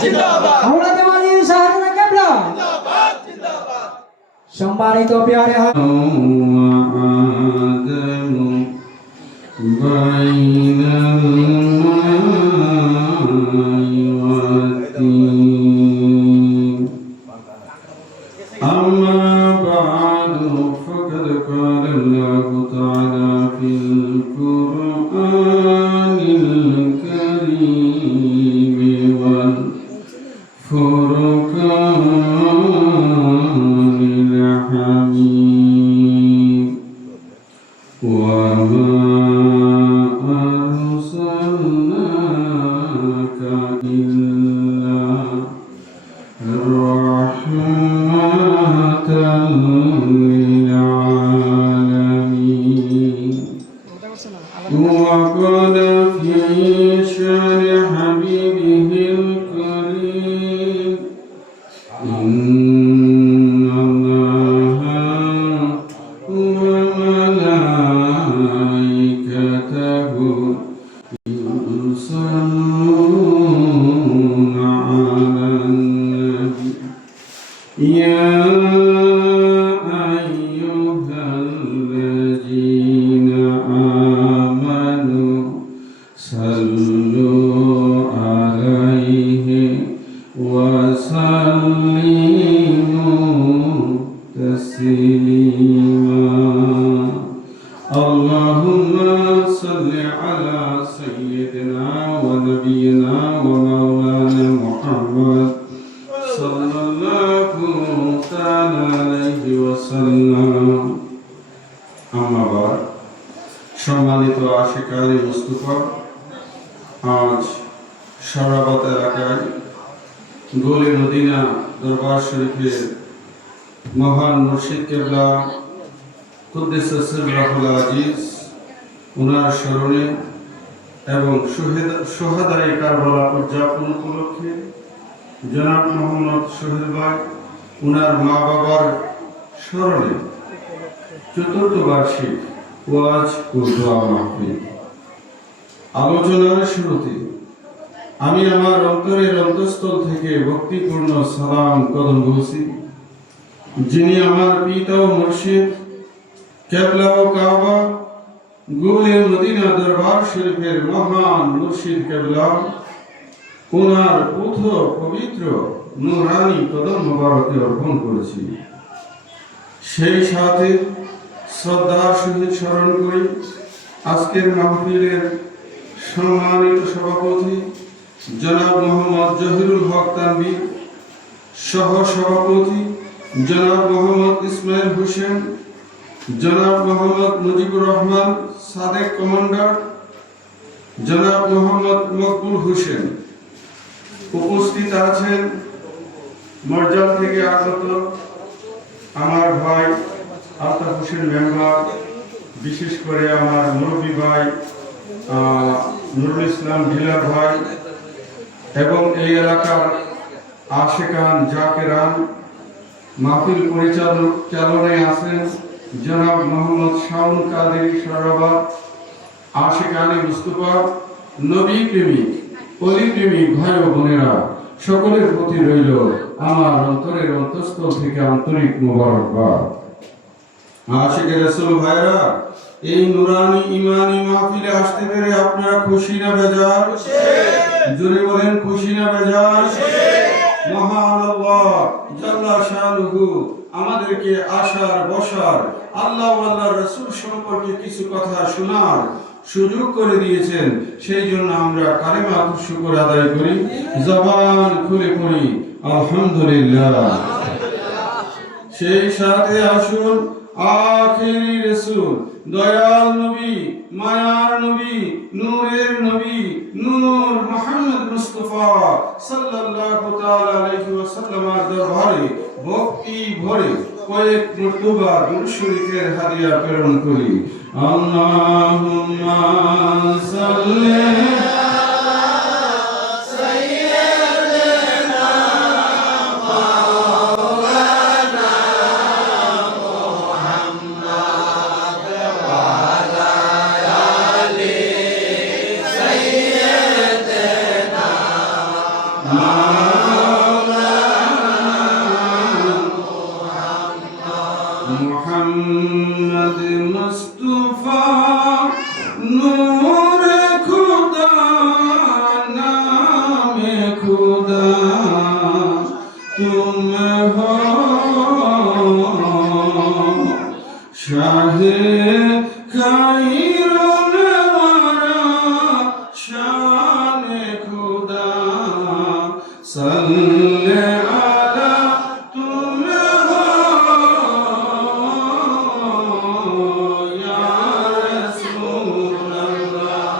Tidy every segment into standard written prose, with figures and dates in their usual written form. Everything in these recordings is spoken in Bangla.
হযরত আলী শাহাদাত কিবলা সম্মানিত প্রিয় أما بعد فقد قال الله تعالى في القرآن الكريم والفرقان الحميد وما أرسلناك إلا رحمة للعالمين وقال في شان حبيبه الكريم إن الله وملائكته يصلون على النبي يا أيها الذين آمنوا صلوا عليه وسلموا تسليما اللهم صل على سيدنا ونبينا ومولانا محمد صلى الله تعالى عليه وسلم أما بعد সম্মানিত আশিকায়ে মুস্তাফা আজ শরাবত এলাকায় গোলে মদিনা দরবার শরীফের মহান মুর্শিদ কেবলা কুদ্দুস সিররুল আজিজ ওনার স্মরণে এবং শহীদায়ে কারবালা উদযাপন উপলক্ষে জনাব মোহাম্মদ শহীদ ভাই ওনার মা বাবার স্মরণে চতুর্থ বার্ষিক ওয়াজ ও দোয়া মাহফিল। আলোচনার শুরুতে আমি আমার অন্তরের অন্তঃস্থল থেকে ভক্তিপূর্ণ সালাম কদম বলছি যিনি আমার পিতা ও মুর্শিদ কেবলা ও কাবা গোলে মদিনা দরবার শরীফের মহান মুর্শিদ কেবলা ওনার পুত্র পবিত্র নূরানি কদম মোবারকে অর্পণ করেছি। সেই সাথে শ্রদ্ধার সহিত স্মরণ করি আজকের মাহফিলের সম্মানিত সভাপতি জনাব মোহাম্মদ জহিরুল হক তানভীর, সহ সভাপতি জনাব মোহাম্মদ ইসমাইল হোসেন, জনাব মোহাম্মদ মুজিবুর রহমান সাদেক কমান্ডার, জনাব মোহাম্মদ মকবুল হোসেন। উপস্থিত আছেন মর্যাল থেকে আগত আমার ভাই আলতাফ হোসেন মেম্বার, বিশেষ করে আমার মুরব্বী ভাই নুরুল ইসলাম ডিলার ভাই এবং এই এলাকার আশেকান জাকেরান। মাহফিল পরিচালনায় আছেন জনাব মোহাম্মদ শাওন কাদের সরাবাদ। আশেকানে মুস্তাফা, নবী প্রেমিক, অলি প্রেমিক ভাই ও বোনেরা, সকলের প্রতি রইল আমার অন্তরের অন্তঃস্থল থেকে আন্তরিক মোবারকবাদ। আশিকে রাসূল ভাইরা, এই নুরানি ইমানি মাহফিলে আসতে পেরে আপনারা খুশি না বেজার? জোরে বলেন, খুশি না বেজার? মহান আল্লাহ জাল্লা শানুহু আমাদেরকে আসার বসার আল্লাহ ও আল্লাহর রাসূল সম্পর্কে কিছু কথা শোনার সুযোগ করে দিয়েছেন। সেই জন্য আমরা কালিমাতুশ শুকর আদায় করি, জবান খুলে পড়ি আলহামদুলিল্লাহ। সেই সাথে আসুন আখিরি রাসূল, দয়াল নবী, মায়ার নবী, নূরের নবী, নূর মুহাম্মদ মুস্তাফা সাল্লাল্লাহু তাআলা আলাইহি ওয়াসাল্লামের দরবারে ভক্তি ভরে কয়েক মর্তবা দুরূদ শরীফের হাদিয়া প্রেরণ করি। আল্লাহুম্মা সাল্লি মোহাম্মদ মুস্তাফা নূর খুদা নামে খুদা तुम हो शाहे खैरुल वरा शान खुदा सल्ले अला तुम हो या रसूल अल्लाह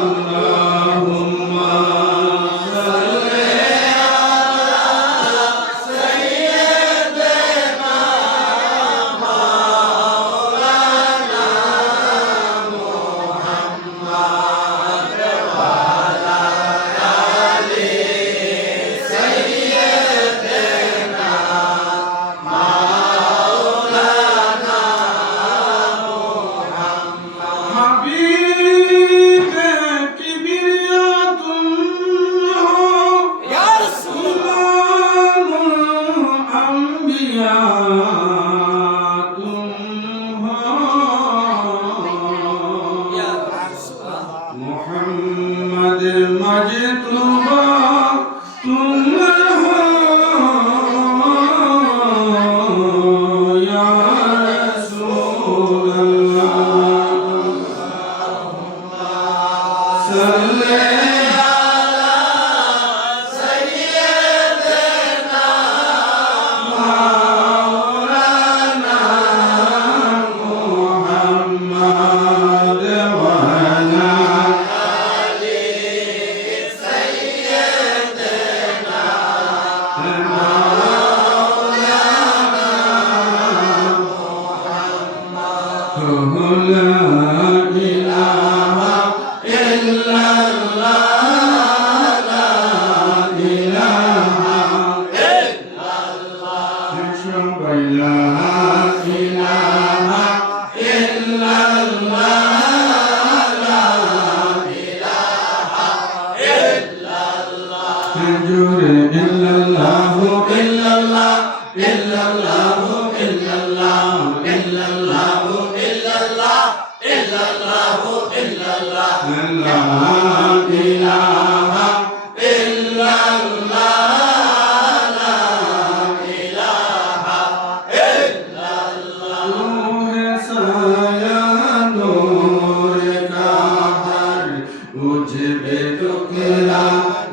अल्लाहुम्मा मोहम्मद मजतबा तुम हो या रसूल अल्लाह सल्ले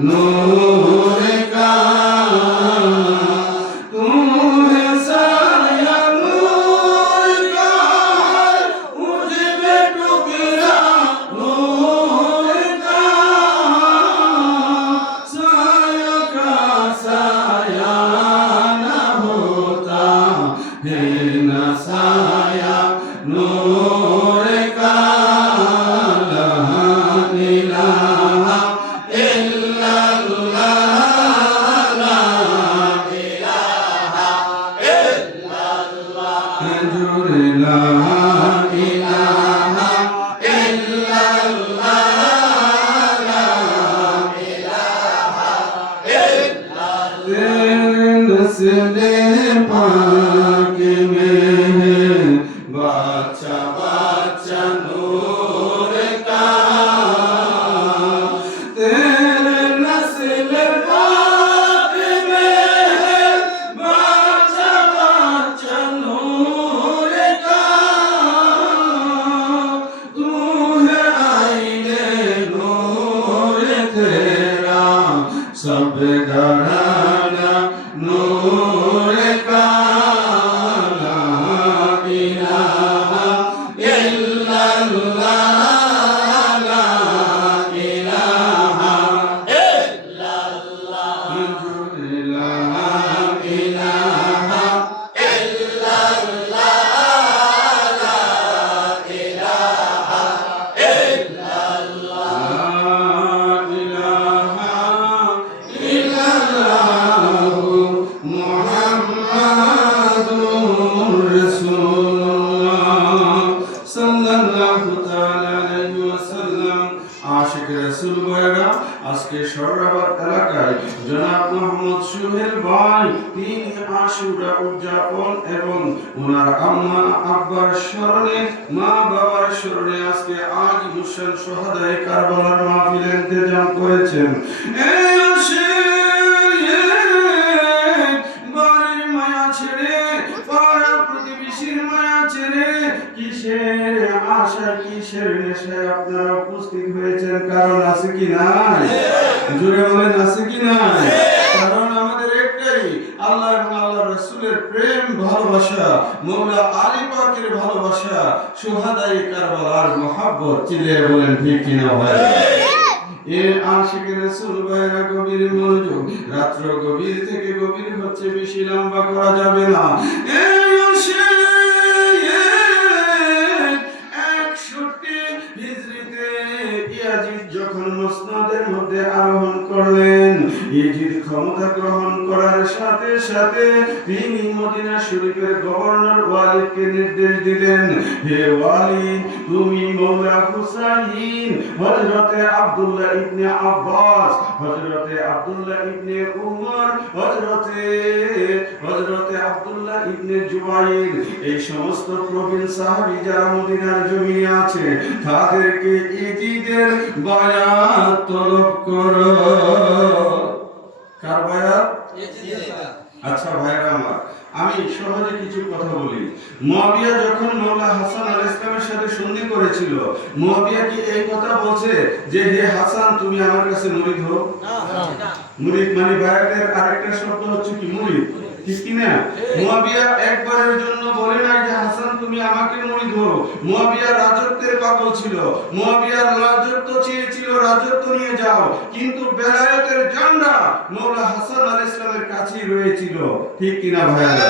नूर का तू है साया नूर का मुझे पे टुकड़ा नूर का साया न होता है न साया नूर का ला इलाहा नस्ले पाक में है बाचा बाचा नूर का तेरे नस्ले पाक में है बाचा बाचा नूर का तू है आईने नूर तेरा सब घराना नूर का ला इलाहा इल्लल्लाह ला इलाहा इल्लल्लाह ला इलाहा इल्लल्लाह ला इलाहा इल्लल्लाह ला इलाहा इल्लल्लाह জনাব মোহাম্মদ সোহেল ভাই তিনি আশুরা উদযাপন এবং ওনার আম্মা আব্বার স্মরণে মা বাবার স্মরণে আজকে আজ মুসলিম শহাদায়ে কারবালার মাহফিলের ইন্তজাম করেছেন। এই আসে বাড়ির মায়া ছেড়ে পাড়া প্রতিবেশীর মায়া ছেড়ে কিসের আশা কিসের নেশায় আপনারা উপস্থিত হয়েছেন? কারণ আছে কি নাই? জোরে বলেন আছে কি নাই? কারণ আমাদের একটাই, আল্লাহ এবং আল্লাহ রাসূলের প্রেম ভালোবাসা, মওলা আলী পাকের ভালোবাসা, শুহাদায়ে কারবালার মহব্বত। চিল্লিয়ে বলেন ঠিক কি না ভাই? এর আশিকের রাসূল ভাইরা গভীর মনোযোগ, রাত্র গভীর থেকে গভীর হচ্ছে, বেশি লম্বা করা যাবে না। এই আশিক 61 হিজরিতে ইয়াজিদ যখন মসনদের মধ্যে আরোহণ করলেন, ইয়াজিদ ক্ষমতা গ্রহণ করার সাথে সাথে তিনি মদিনা শরীফের গভর্নর ওয়ালিদকে নির্দেশ দিলেন, হে ওয়ালিদ, তুমি মওলা হুসাইন, হযরতে আব্দুল্লাহ ইবনে আব্বাস, হযরতে আব্দুল্লাহ ইবনে উমর, হযরতে আব্দুল্লাহ ইবনে জুবাইর, এই সমস্ত প্রবীণ সাহাবী যারা মদিনার জমিনে আছে তাদেরকে ইয়াজিদের বায়াত তলব করো। কার বায়াত? আচ্ছা ভাইরা আমার, আমি সহজে কিছু কথা বলি। মুয়াবিয়া যখন মওলা হাসান আলাইহিস সালামের সাথে সন্ধি করেছিল, মুয়াবিয়া কি এই কথা বলছে যে হে হাসান তুমি আমার কাছে মুরিদ হও? না। মুরিদ মানে বায়াতের আরেকটা শব্দ হচ্ছে কি মুরিদ, ঠিক কি না? মুয়াবিয়া একবারের জন্য বলে না যে হাসান তুমি আমাকে মুরিদ হও। মুয়াবিয়া রাজত্বের পাগল ছিল, মুয়াবিয়ার রাজত্ব চেয়েছিল, রাজত্ব নিয়ে যাও, কিন্তু বেলায়েতের জান্ডা মওলা হাসান আলাইহিস সালামের কাছেই রয়েছিল, ঠিক কি না ভাইরা?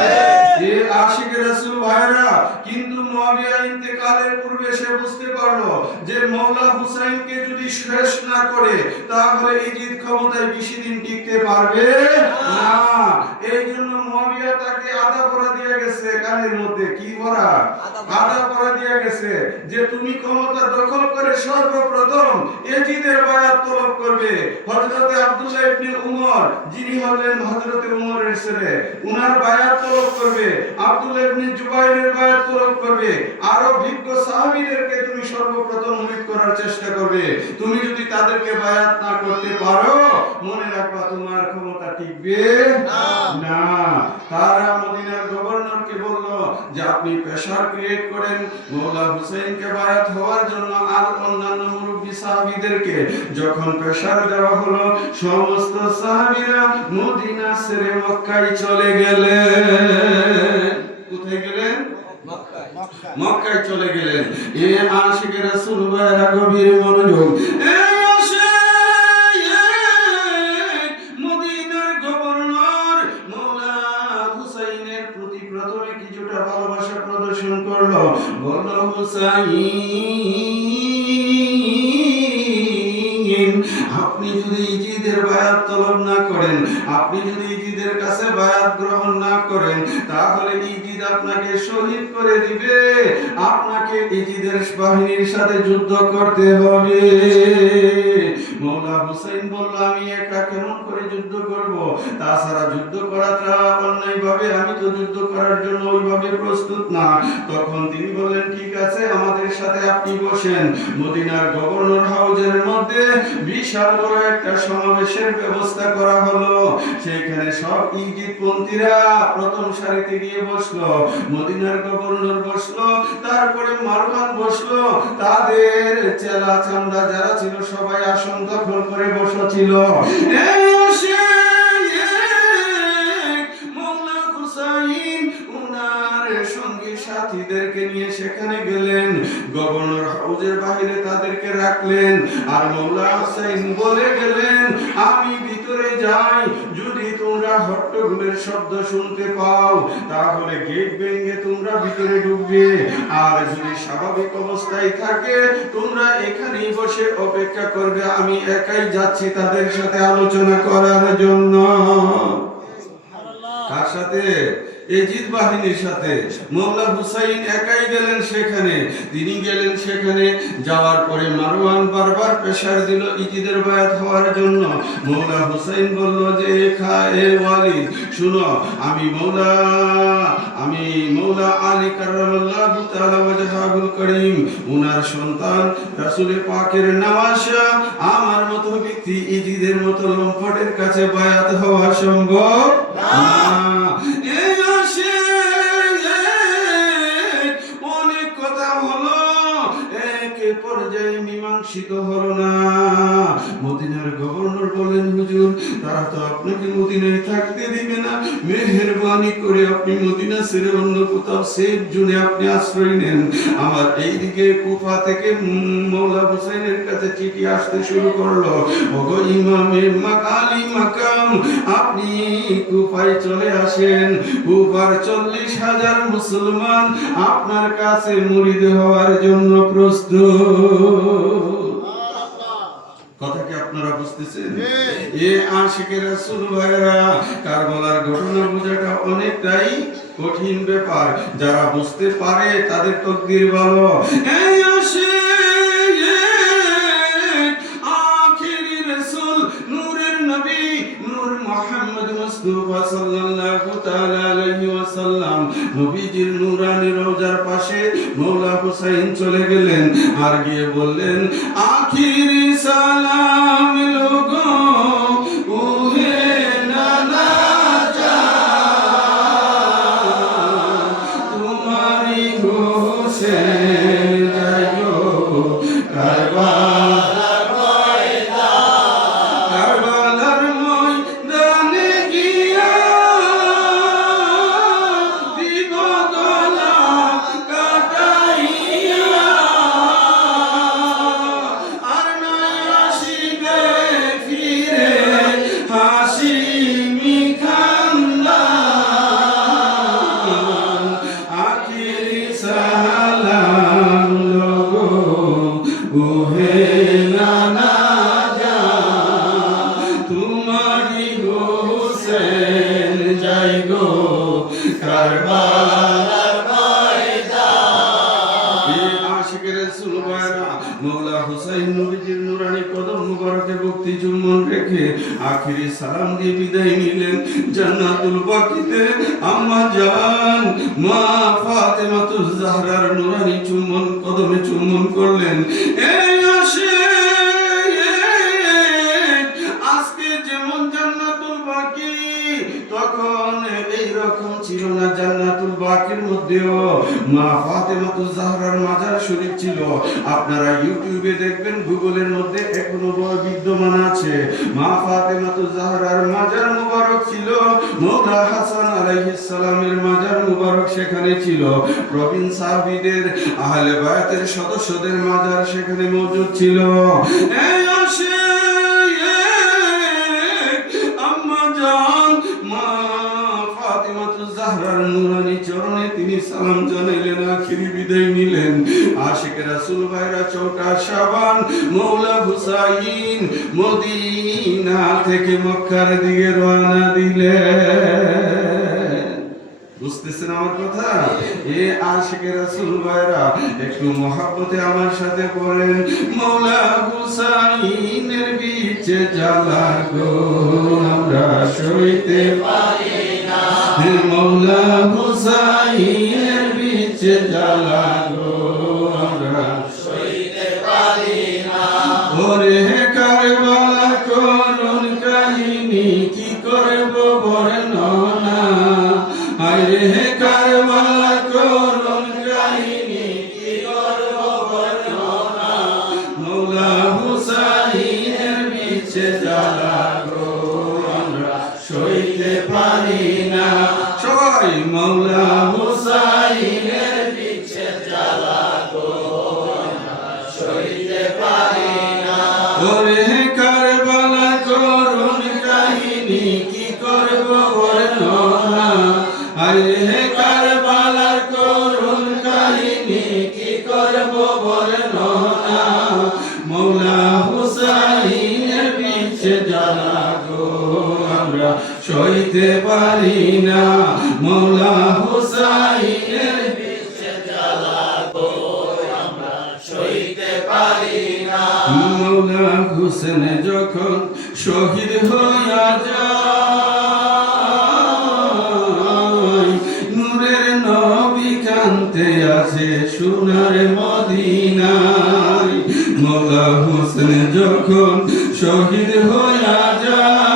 যে আশিকের রাসূল ভাইরা, কিন্তু মুয়াবিয়া ইন্তেকালের পূর্বে সে বুঝতে পারলো যে মওলা হুসাইনকে যদি শেষ না করে তাহলে ইয়াজিদ ক্ষমতায় বেশি দিন টিকতে পারবে না। এই জন্য মুয়াবিয়া তাকে আদা পরা দিয়ে গেছে, কানের মধ্যে কি পরা? আদা পরা দিয়ে গেছে যে তুমি ক্ষমতা দখল করে সর্বপ্রথম ইয়াজিদের বায়াত তলব করবে। হযরতে আব্দুল্লাহ ইবনে উমর, যিনি হলেন হযরতে উমরের ছেলে, উনার বায়াত তলব করবে। আব্দুল্লাহ ইবনে জুবাইরের বায়াত তলব করবে। আরো বিজ্ঞ সাহাবীদেরকে তুমি সর্বপ্রথম মুরিদ করার চেষ্টা করবে। তুমি যদি তাদেরকে বায়াত না করতে পারো, মনে রাখবা তোমার ক্ষমতা টিকবে না। তারা মদিনার গভর্নরকে বলল যে আপনি প্রেসার ক্রিয়েট করেন মওলা হুসাইনকে বায়াত হওয়ার জন্য। আর অন্যান্য মুরব্বি সাহাবীদেরকে যখন প্রেসার দেওয়া হলো, সমস্ত সাহাবীরা মদিনা ছেড়ে মক্কায় চলে গেলেন। কোথায় গেলেন? মক্কায় চলে গেলেন। এ আশিকের রাসূল ভাইরা গভীর মনোযোগ। এই আসে মদিনার গভর্নর মওলা হুসাইনের প্রতি প্রথমে কিছুটা ভালোবাসা প্রদর্শন করলো, বলল হুসাইন, আপনি যদি ইয়াজিদের বায়াত তলব না করেন, আপনি যদি ইয়াজিদের কাছে বায়াত গ্রহণ না করেন, তাহলে ইয়াজিদ আপনাকে শহীদ করে দিবে, আপনাকে ইয়াজিদের বাহিনীর সাথে যুদ্ধ করতে হবে। মওলা হুসাইন বলল, আমি একা কেমন করে যুদ্ধ করব? তাছাড়া যুদ্ধ করাটা অন্যায়ভাবে, আমি তো যুদ্ধ করার জন্য ওইভাবে প্রস্তুত না। তখন তিনি বললেন, ঠিক আছে, আমাদের সাথে আপনি বসেন। মদিনার গভর্নর হাউজের মধ্যে বিশাল বড় একটা সমাবেশের ব্যবস্থা করা হলো। সেখানে সব ইয়াজিদপন্থীরা প্রথম সারিতে গিয়ে বসলো। মদিনার গভর্নর বসলো, তারপরে মারওয়ান বসলো, তাদের চেলা চামড়া যারা ছিল সবাই আসন দখল করে বসেছিল। এই আসে মওলা হুসাইন উনার সঙ্গী সাথীদেরকে নিয়ে সেখানে গেলেন। গভর্নর হাউজের বাইরে তাদেরকে রাখলেন, আর মওলা হুসাইন বলে গেলেন, আমি ভিতরে যাই, যদি তোমরা হট্টগোলের শব্দ শুনতে পাও তাহলে গেট ভেঙে তোমরা ভিতরে ঢুকবে, আর যদি স্বাভাবিক অবস্থায় থাকে তোমরা এখানেই বসে অপেক্ষা করবে, আমি একাই যাচ্ছি তাদের সাথে আলোচনা করার জন্য। কার সাথে? এজিদ বাহিনীর সাথে। মওলা হুসাইন একাই গেলেন সেখানে। তিনি গেলেন সেখানে, যাওয়ার পরে মারওয়ান বারবার প্রেসার দিল ইজিদের বায়াত হওয়ার জন্য। মওলা হুসাইন বলল যে এ ওয়ালিদ শুনো, আমি মওলা আলী কাররামাল্লাহু তাআলা ওয়াজহাহুল করিম, উনার সন্তান রাসূল পাকের নওয়াসা, আমার মতো ব্যক্তি ইজিদের মতো লম্পটের কাছে বায়াত হওয়া সম্ভব না। এই আসে অনেক কথা হলো, এক পর্যায়ে মীমাংসিত হলো না। মদিনার গভর্নর বলেন, হুজুর তারা তো আপনাকে মদিনায় থাকতে দিবে না, মেহেরবানি করে আপনি মদিনা ছেড়ে অন্য কোথাও সেফ জোনে আপনি আশ্রয় নেন। আমার এইদিকে কুফা থেকে মওলা হুসাইনের কাছে চিঠি আসতে শুরু করলো, ওগো ইমামে মাকালি মাকাম, আপনি কুফায় চলে আসেন। কুফার 40,000 মুসলমান আপনার কাছে মুরিদ হওয়ার জন্য প্রস্তুত। কথা কি আপনারা বুঝতেছেন? এ আশিকে রাসূল ভাইরা, কারবালার ঘটনা বোঝাটা অনেকটাই কঠিন ব্যাপার। যারা বুঝতে পারে তাদের তকদির ভালো। এই আখিরি রাসূল, নূরের নবী, নূর মুহাম্মদ মুস্তাফা সাল্লাল্লাহু তাআলা আলাইহি ওয়াসাল্লাম, নবীজির নূরানি রওজার পাশে মওলা হুসাইন চলে গেলেন আর গিয়ে বললেন, আখিরি সালাম লোগো ওহে নানা যা, তোমারি হোসেন যাইও কারবালার ময়দানে গিয়া, দিব গলা কাটাইয়া, আর নাই আসিবে ফিরে হাসিমি খান্দান। আখিরি সালাম লোগো ওহে নানা যা, তোমারি হোসেন যাই গো কারবালার ময়দান। এ আশিকে রাসূল ভাইরা, মওলা হুসাইন নবীজির নূরানি কদম মুবারকে ভক্তি চুম্বন রেখে আখিরি সালাম দিয়ে বিদায় নিলেন। জান্নাতুল বাকিতে আম্মা জান মা ফাতেমাতুজ জাহরার নূরানি চুম্বন কদমে চুম্বন করলেন। এই আসে আজকে যেমন জান্নাতুল বাকি, তখন এই রকম ছিল না। জান্নাতুল বাকির মধ্যেও মা ফাতেমাতুজ জাহরার মাজার শরীফ ছিল। আপনারা ইউটিউবে দেখবেন, গুগলের মধ্যে এখনো বিদ্যমান আছে। মা ফাতেমাতুজ জাহরার মাজার মুবারক ছিল। মওলা হাসান আলাইহিস সালামের মাজার মুবারক সেখানে ছিল। প্রবীণ সাহাবীদের, আহলে বায়াতের সদস্যদের মাজার সেখানে মওজুদ ছিল। এই আসে আম্মা জান মা ফাতেমাতুজ জাহরার নূরানি চরণে তিনি সালাম জানাইলেন, আখিরি বিদায় নিলেন। আশিকে রাসূল ভাইরা, 4 শাবান মওলা হুসাইন মদিনা থেকে মক্কার দিকে রওনা দিলেন। বুঝতেছেন আমার কথা? এ আশিকে রাসূল ভাইরা, একটু মহব্বতে আমার সাথে পড়েন, মওলা হুসাইনের বিচে জ্বালা গো আমরা সইতে পারি না, মওলা হুসাইনের বিচে জ্বালা গো আমরা সইতে পারি না। ওরে কারবালা করুণ কাহিনী কি করব বর্ণনা, আরে কারবালা করুণ কাহিনী কি করব বর্ণনা, মওলা হুসাইনের বিচে জ্বালা গো আমরা সইতে পারি না। সবাই মওলা হুসাইনের বিচে জ্বালা গো আমরা সইতে পারি না। ওরে কারবালা করুণ কাহিনী কি করব বর্ণনা, আরে কারবালার করুণ কাহিনী কি করব বর্ণনা, মওলা হুসাইনের বিচে জ্বালা গো আমরা আমরা সইতে পারি না মৌলা হুসাইনের মৌলা হুসেন যখন শহীদ হইয়া যায় নূরের নবী কান্তে আছে সোনার মদিনায় মৌলা হুসেন যখন শহীদ হইয়া যায়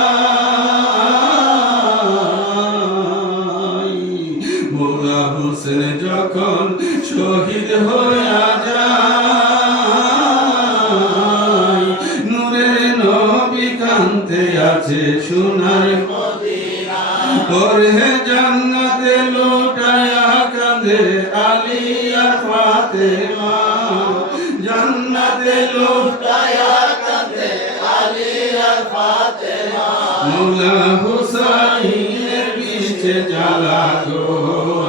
মৌলা হুসেন যখন শহীদ হইয়া যায় নূরের নবী কান্তে আছে সোনার মদিনা ওরে জান্নাতে লুটায়া কাঁদে আলী আর ফাতেমা জান্নাতে লুটায়া কাঁদে আলী আর ফাতেমা মৌলা হুসাইনের পিছে জ্বালা গো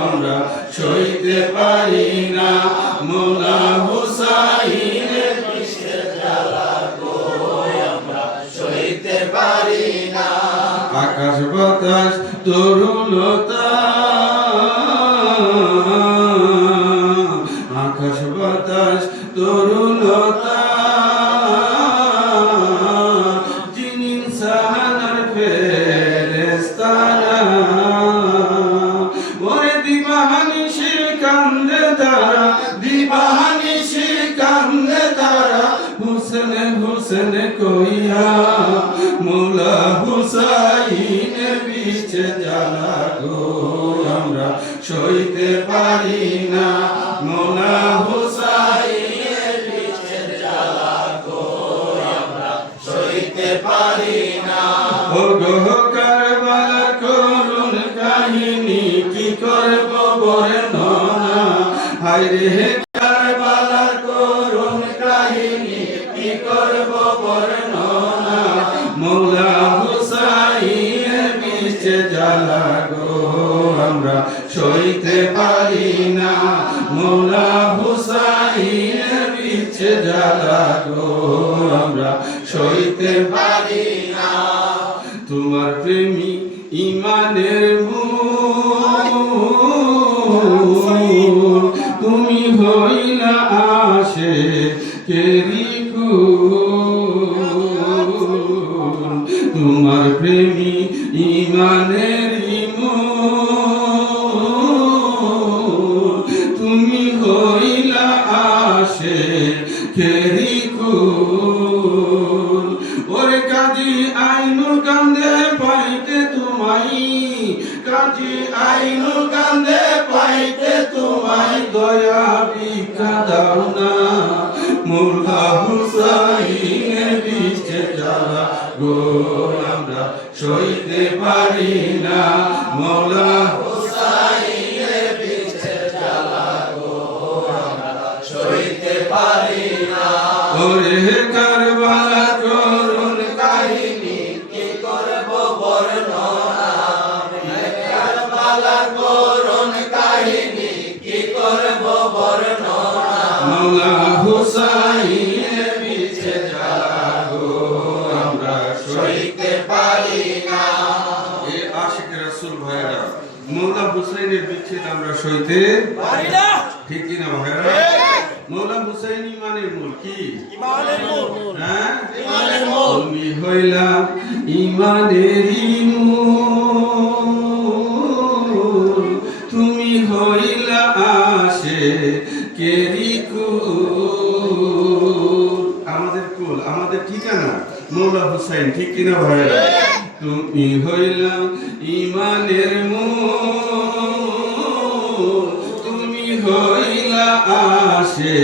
আমরা সইতে পারি না মৌলা হুসাইনের পিছে জ্বালা গো আমরা সইতে পারি না আকাশ বাতাস তরুলতা আকাশ বাতাস তরুলতা যিনি সাহানার ফেরেশতারা ওরে দিবানিশি কান্দে তারা দিবানিশি কান্দে তারা হুসেন হুসেন কইয়া মৌলা হুসাইনের পিছে জ্বালা গো আমরা সইতে পারি না মৌলা হুসাইনের পিছে জ্বালা গো আমরা সইতে পারি না ও গো কারবালার করুণ কাহিনী কি করব বর্ণনা হায় রে কারবালার করুণ কাহিনী কি করব বর্ণনা মৌলা হুসাইনের পিছে জ্বালা গো আমরা সইতে পারি না মৌলা হুসাইনের পিছে জ্বালা গো আমরা সইতে পারি না তোমার প্রেমী ইমানের মূল তুমি হইলা আসে কেরিকুল তোমার প্রেমী ইমানের মূল তুমি হইলা আসে কেরিকুল ওরে কাজী আইনুল কান্দে পাইতে তোমায় কাজী আইনুল কান্দে পাইতে তোমায় দয়া ভিক্ষা দাও না মৌলা হুসাইনের পিছে জ্বালা গো আমরা সইতে পারি না মৌলা হুসাইনের পিছে জ্বালা গো আমরা সইতে পারি না ওরে কারবালা করুণ কাহিনী কি করব বর্ণনা কারবালা করুণ কাহিনী কি করব বর্ণনা মৌলা হুসাইনের পিছে জ্বালা গো আমরা সইতে পারি না এ আশিক রাসূল ভাইরা মৌলা হুসাইনের বিচ্ছেদ আমরা সইতে পারি না ঠিক কি না ভাইরা মৌলা হুসাইন ইমানের মূল কি ইমানের মূল হ্যাঁ ইমানের মূল তুমি হইলা ইমানেরই মূল তুমি হইলা আসে কেরিকুল আমাদের কুল আমাদের ঠিকানা মৌলা হুসাইন ঠিক কিনা ভাইরা তুমি হইলা ইমানের মূল তুমি হইলা আসে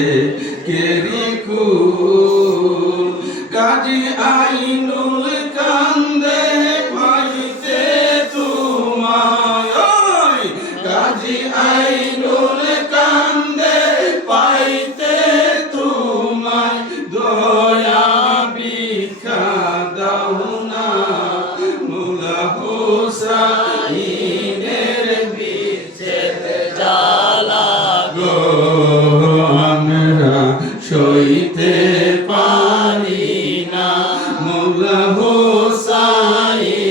কেরিকুল কাজী আইনুল কান্দে পাইতে তোমায় কাজী আইনুল কান্দে পাইতে তোমায় দয়া ভিক্ষা দাও না মৌলা হুসাইনের পিছে জ্বালা গো আমরা সইতে পারি না মৌলা হুসাইনের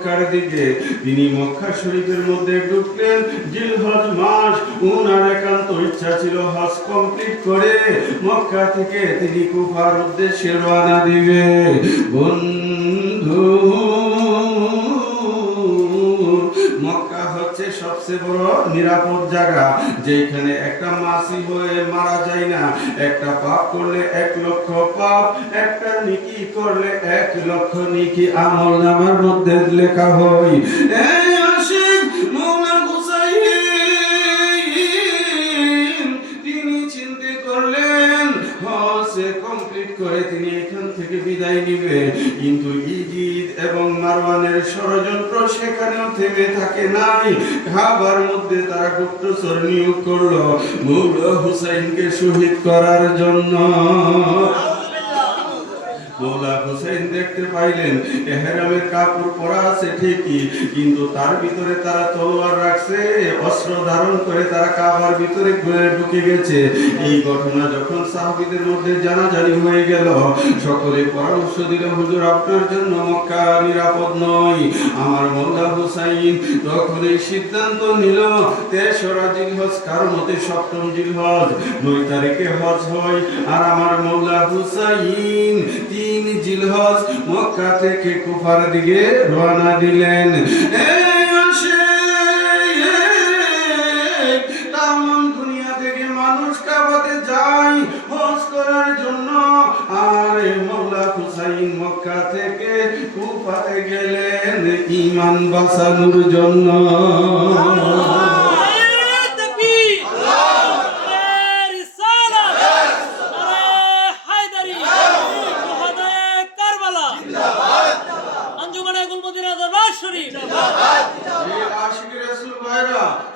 মক্কার দিকে। তিনি মক্কা শরীফের মধ্যে ঢুকলেন। জিলহজ মাস উনার একান্ত ইচ্ছা ছিল হজ কমপ্লিট করে মক্কা থেকে তিনি কুফার উদ্দেশ্যে রওনা দিবে। বন্ধু, মক্কা হচ্ছে সবচেয়ে বড় নিরাপদ জায়গা, যেখানে একটা মাসি হয়ে মারা যায় না। একটা পাপ করলে 1 লক্ষ পাপ, একটা নেকি করলে 1 লক্ষ নেকি আমল নামার মধ্যে লেখা হয়। এই আশিক মওলা হুসাইন তিনি চিন্তা করলেন হজ কমপ্লিট করে তিনি এখান থেকে বিদায় নিবে। কিন্তু ইজিদ এবং মারওয়ানের ষড়যন্ত্র সেখানেও থেমে থাকে নাই। কাবার মধ্যে তারা গুপ্তচর নিয়োগ করলো মওলা হুসাইনকে শহীদ করার জন্য। মওলা হুসাইন দেখতে পাইলেন ইহরামের কাপড় পরা আছে ঠিকই, কিন্তু তার ভিতরে তারা তলোয়ার রাখছে, অস্ত্র ধারণ করে তারা কাবার ভিতরে ঢুকে গেছে। এই ঘটনা যখন সাহাবীদের মধ্যে জানাজানি হয়ে গেল, সকলে পরামর্শ দিল, হুজুর আপনার জন্য মক্কা নিরাপদ নয়। আমার মওলা হুসাইন তখন এই সিদ্ধান্ত নিল 3রা জিলহজ, কার মতে 7ম জিলহজ 9 তারিখে হজ হয়। আর আমার মওলা হুসাইন 3 জিলহজ মক্কা থেকে কুফার দিকে রওনা দিলেন। তাম দুনিয়া থেকে মানুষ কাবাতে যায় হজ করার জন্য, আর মওলা হুসাইন মক্কা থেকে কুফাতে গেলেন ঈমান বাঁচানোর জন্য।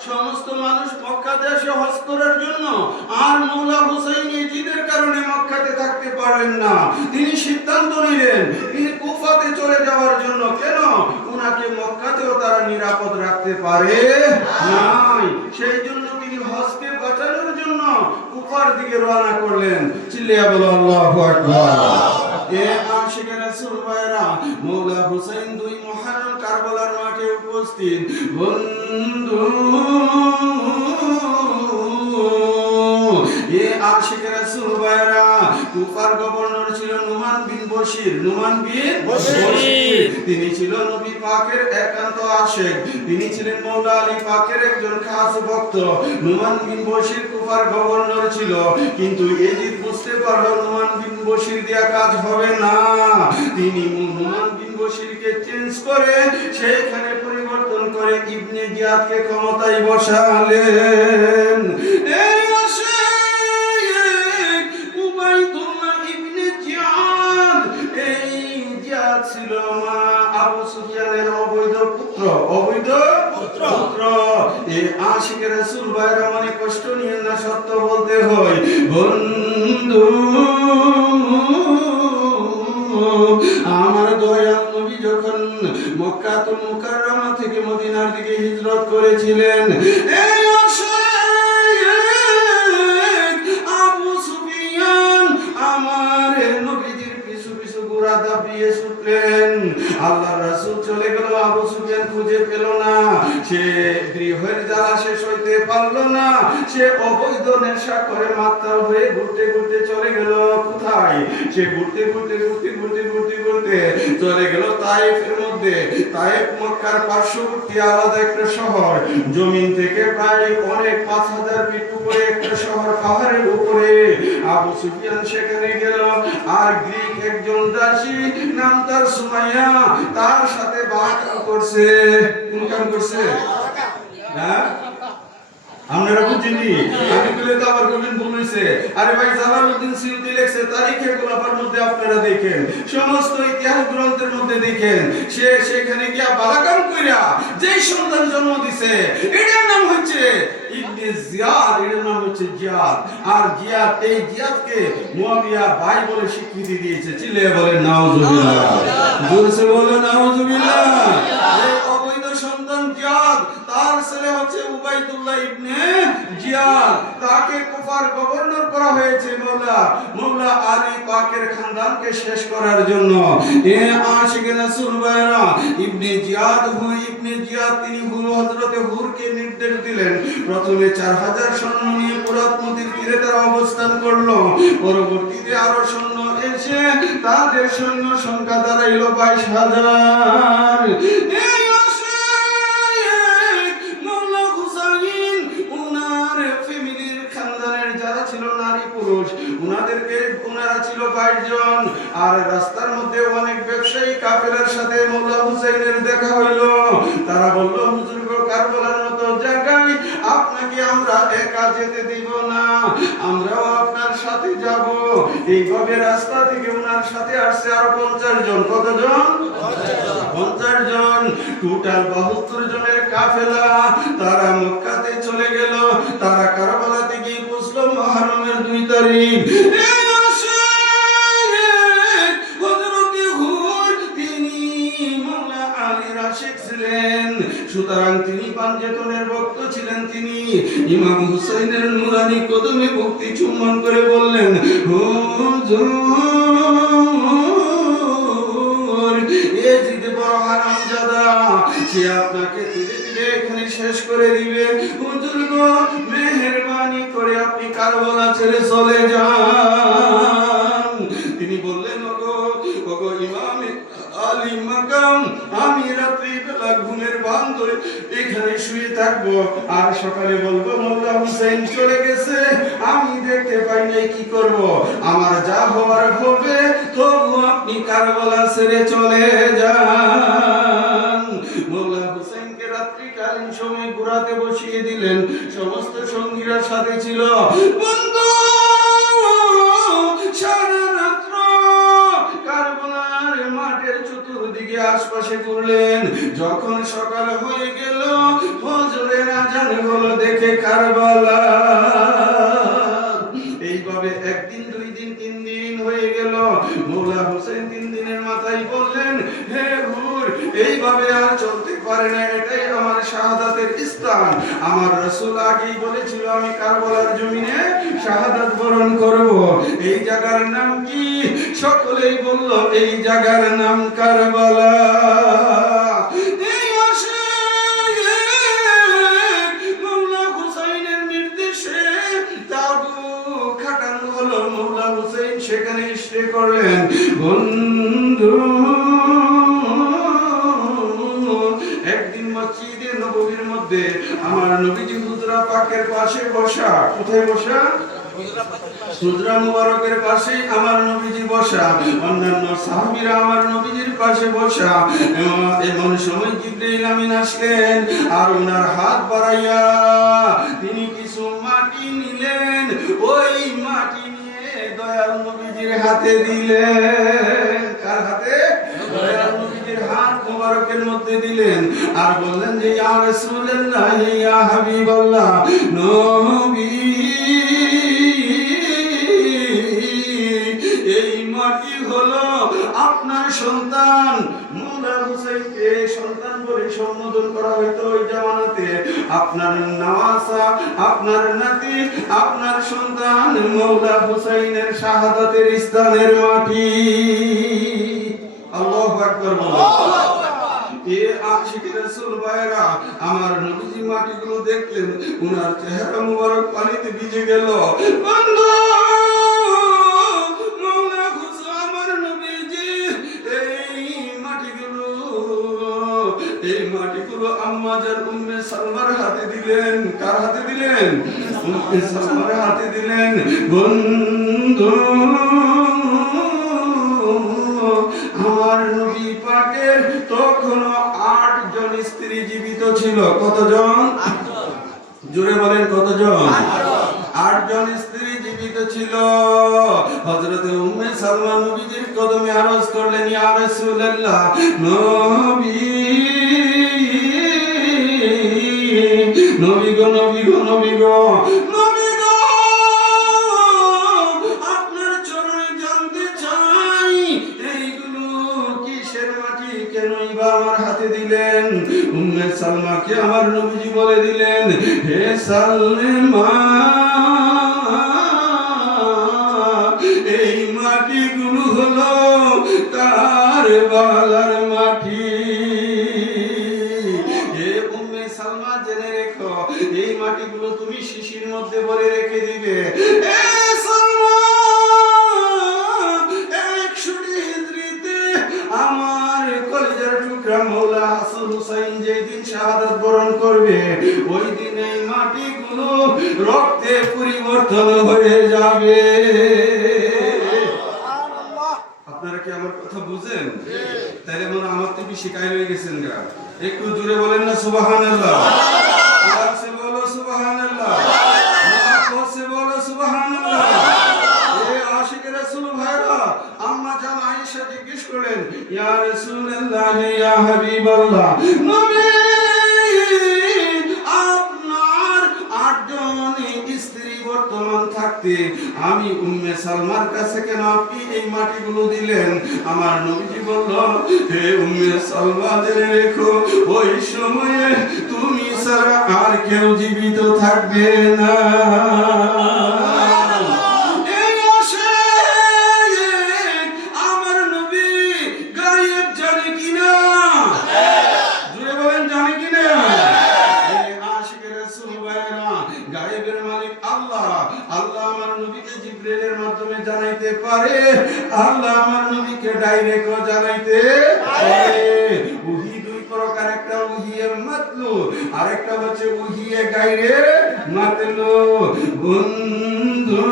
সমস্ত মানুষ মক্কা দেশে হজ করার জন্য, আর মওলা হুসাইন ইজিদের কারণে মক্কাতে থাকতে পারলেন না। তিনি সিদ্ধান্ত নিলেন তিনি কুফাতে চলে যাওয়ার জন্য। কেন? উনাকে মক্কাতেও তারা নিরাপদ রাখতে পারে নাই। সেই জন্য তিনি হজকে বাঁচানোর জন্য কুফার দিকে রওনা করলেন। চিল্লিয়া বলো আল্লাহু আকবার। এ আশিকে রাসূল ভাইরা, মওলা হুসাইন 2 মুহররম কারবালার মাঠে উপস্থিত। বন্ধু, এ আশিকে রাসূল ভাইরা, কুফার গভর্নর ছিল নুমান বিন বশির। নুমান বিন বশির তিনি ছিল নবী পাকের একান্ত আশিক। তিনি ছিলেন মওলা আলী পাকের একজন খাস ভক্ত। নুমান বিন বশির কুফার গভর্নর ছিল, কিন্তু ইজিদ বুঝতে পারল নুমান বিন বশির দিয়া কাজ হবে না। তিনি নুমান বিন বশিরকে চেঞ্জ করে সেইখানে পরিবর্তন করে ইবনে জিয়াদকে ক্ষমতায় বসালেন। এই আশিক উবাইদুল্লাহ ইবনে জিয়াদ, এই জিয়াদ ছিল মা আবু সুফিয়ানের অবৈধ পুত্র। অবৈধ পুত্র। এই আশিকে রাসূল ভাইরা অনেক কষ্ট নিয়ে না, সত্য বলতে হয়। বন্ধু, আমার দয়াল নবী যখন মক্কাতুল মুকাররমা থেকে মদিনার দিকে হিজরত করেছিলেন, এই আবু সুফিয়ান আমার নবীজির পিছু পিছু ঘোড়া দাপিয়ে ছুটলেন। আল্লাহর রাসূল চলে গেল, আবু সুফিয়ান খুঁজে পেল না। সে গৃহের জ্বালা শেষ হইতে পারল না। সে অবৈধ নেশা করে মাতাল হয়ে ঘুরতে ঘুরতে চলে গেল কোথায়? সে ঘুরতে ঘুরতে চলে গেল তায়েফের মধ্যে। তায়েফ মক্কার পার্শ্ববর্তী আলাদা একটা শহর। জমিন থেকে প্রায় অনেক 5000 ফিট উপরে একটা শহর, পাহাড়ের উপরে। আবু সুফিয়ান সেখানে গেল, আর গ্রিক একজন দাসী নাম তার সুমাইয়া তার সাথে বালাকাম করছে। কোন কাম করছে? হ্যাঁ, আপনারা বুঝিনি? আমি বলে তো আবার কবিন বলেছে। আরে ভাই, জালালউদ্দিন সিউতি লেখছে তারিখে গোলাপের মধ্যে, আপনারা দেখেন সমস্ত ইতিহাস গ্রন্থের মধ্যে দেখেন, সে সেখানে গিয়া বালাকাম কইরা যেই সন্তান জন্ম দিছে এটার নাম হচ্ছে ইবনে জিয়াদ, এর নাম হচ্ছে জিয়াদ। আর জিয়াদ, এই জিয়াদকে মুয়াবিয়া ভাই বলে স্বীকৃতি দিয়েছে। চিল্লিয়ে বলেন নাউজুবিল্লাহ, জোরসে বলেন নাউজুবিল্লাহ। এই অবৈধ সন্তান হাসান জিয়াদ, তার ছেলে হচ্ছে উবাইদুল্লাহ ইবনে জিয়াদ, তাকে কুফার গভর্নর করা হয়েছে মওলা আলী পাকের খানদানকে শেষ করার জন্য। এ আশিক রাসূল ভাইরা, ইবনে জিয়াদ তিনি হযরতে হুরকে নির্দেশ দিলেন, প্রথমে 4000 সৈন্য নিয়ে ফোরাত নদীর তীরে তারা অবস্থান করলো। পরবর্তীতে আরো সৈন্য এসে তাদের সৈন্য সংখ্যা দাঁড়াইল 22000। এই আশিক মওলা হুসাইন উনার ফ্যামিলির খানদানের যারা ছিল নারী পুরুষ, উনারা ছিল 22 জন। আর রাস্তার মধ্যে অনেক ব্যবসায়ী কাফেলার সাথে মওলা হুসাইনের দেখা হইল। তারা বলল, হুজুর গো, কারবালার মতো জায়গায় আপনাকে আমরা একা যেতে দিব না, আমরাও আপনার সাথে যাব। এইভাবে রাস্তা থেকে ওনার সাথে আসছে আরো 50 জন। কতজন? 50 জন। টোটাল 72 জনের কাফেলা। তারা মক্কাতে চলে গেল। তারা কারবালাতে গিয়ে পৌঁছলো মুহররমের 2 তারিখ। সুতরাং তিনি পাঞ্জাতনের ভক্ত ছিলেন। তিনি ইমাম হুসাইনের নুরানি কদমে ভক্তি চুম্বন করে বললেন, হুজুর, এজিদ বড় হারামজাদা, সে আপনাকে ধীরে ধীরে এখানে শেষ করে দিবে। হুজুর গো, মেহেরবানি করে আপনি কারবালা ছেড়ে চলে যান। তিনি বললেন, ওগো ইমাম আলী মাকাম, আমি রাত্রি বেলা ঘুমের ভান ধরে এখানে শুয়ে থাকবো, আর সকালে বলবো মওলা হুসাইন চলে গেছে, আমি দেখতে পাই নাই, কি করব? আমার যা হওয়ার হবে, তবু আপনি কারবালা ছেড়ে চলে যান। মওলা হুসাইনকে রাত্রিকালীন সময় ঘোরাতে বসিয়ে দিলেন। সমস্ত সঙ্গীরা সাথে ছিল। বন্ধু, সারা রাত্র কারবালার মাঠের চতুর্দিকে আশপাশে ঘুরলেন। যখন সকাল হয়ে গেল, ফজরের আজান হলো দেখে কারবালা। এইভাবে 1 দিন, 2 দিন, 3 দিন হয়ে গেল। মওলা হোসেন 3 দিনের মাথায় বললেন, হে হুর, এইভাবে আর চলতে পারে না, এটাই আমার শাহাদাতের স্থান। আমার রাসূল আগেই বলেছিল আমি কারবালার জমিনে শাহাদাত বরণ করব। এই জায়গার নাম কি? সকলেই বলল, এই জায়গার নাম কারবালা। এই আশিক মওলা হুসাইনের নির্দেশে তাবু খাটানো হলো। মওলা হুসাইন সেখানে স্টে করলেন। বন্ধু, একদিন মসজিদে নববীর মধ্যে আমার নবীজি হুজরা পাকের পাশে বসা। কোথায় বসা? হুজরা মুবারকের পাশে আমার নবীজি বসা। অন্যান্য সাহাবীরা আমার নবীজির পাশে বসা। এমন সময় জিবরাইল আমিন আসলেন, আর ওনার হাত বাড়াইয়া তিনি কিছু মাটি নিলেন। ওই মাটি নিয়ে দয়াল নবীজির হাতে দিলেন। কার হাতে? দয়াল নবীজির হাত মুবারকের মধ্যে দিলেন, আর বললেন যে, ইয়া রাসূলুল্লাহ, ইয়া হাবিবাল্লাহ, নবী, এই মাটি হলো আপনার সন্তান। মওলা হুসাইনকে সন্তান বলে সম্বোধন করা হইতো ওই জামানাতে। আপনার নওয়াসা, আপনার নাতি, আপনার সন্তান মওলা হুসাইনের শাহাদাতের স্থানের মাটি। আল্লাহু আকবার। এ আশিক রাসূল ভাইরা, আমার নবীজি মাটিগুলো দেখলেন, উনার চেহারা মুবারক পানিতে ভিজে গেল। বন্ধু, মওলা হুসাইন, আমার নবীজি এই মাটিগুলো আম্মা জান উম্মে সালমার হাতে দিলেন। কার হাতে দিলেন? উম্মে সালমার হাতে দিলেন। বন্ধু, আমার নবী পাকের তখনো 8 জন স্ত্রী জীবিত ছিল। কতজন? 8 জন। জোরে বলেন, কতজন? 8 জন স্ত্রী জীবিত ছিল। হযরত উম্মে সালমা নবীজির কদমে আরজ করলেন, ইয়া রাসূলুল্লাহ, নবী, নবী গো, নবী গো, নবী গো, নবী গো, আপনার চরণে জানতে চাই, এইগুলো কিসের মাটি, কেনই বা আমার হাতে দিলেন? উম্মে সালমাকে আমার নবীজি বলে দিলেন, হে সালমা, এই মাটিগুলো হলো কারবালার মাটি। হে উম্মে সালমা, জেনে রেখো, এই মাটিগুলো তুমি শিশির মধ্যে ভরে রেখে দিবে। এ সালমা, 100 হিজরিতে আমার কলিজার টুকরা মৌলা হাসান হুসাইন যেদিন শাহাদাত বরণ করবে, ওই দিন এই মাটিগুলো রক্তে পরিবর্তন হয়ে যাবে। আপনারা কি আমার কথা বুঝেন? তাইলে মনে আমার থেকে শিখাই হয়ে গেছেন গা। একটু জোরে বলেন না সুবহানাল্লাহ। আওয়াজে বলো সুবহানাল্লাহ। আওয়াজে বলো সুবহানাল্লাহ। এ আশিক রাসূল ভাইরা, আম্মা জান আয়েশা জিজ্ঞেস করলেন, ইয়া রাসূলুল্লাহ, ইয়া হাবিবাল্লাহ, নবী আপনার 8 জন স্ত্রী বর্তমান থাকতে আমি উম্মে সালমার কাছে কেন আপনি এই মাটিগুলো দিলেন? আমার নবীজি বলল, হে উম্মে সালমা, জেনে রেখো, ওই সময়ে তুমি ছাড়া আর কেউ জীবিত থাকবে না। এই আসে আমার নবী গায়েব জানে কিনা? জোরে বলেন, জানে কিনা? গায়েবের মালিক আল্লাহ। আল্লাহ আমার নবীকে জিবরাইলের মাধ্যমে জানাইতে পারে, আল্লাহ আমার নবীকে ডাইরেক্ট জানাইতে পারে। ওহী দুই প্রকার, একটা ওহিয়ে মাতলু, আরেকটা হচ্ছে ওহিয়ে গায়রে মাতলু। বন্ধু,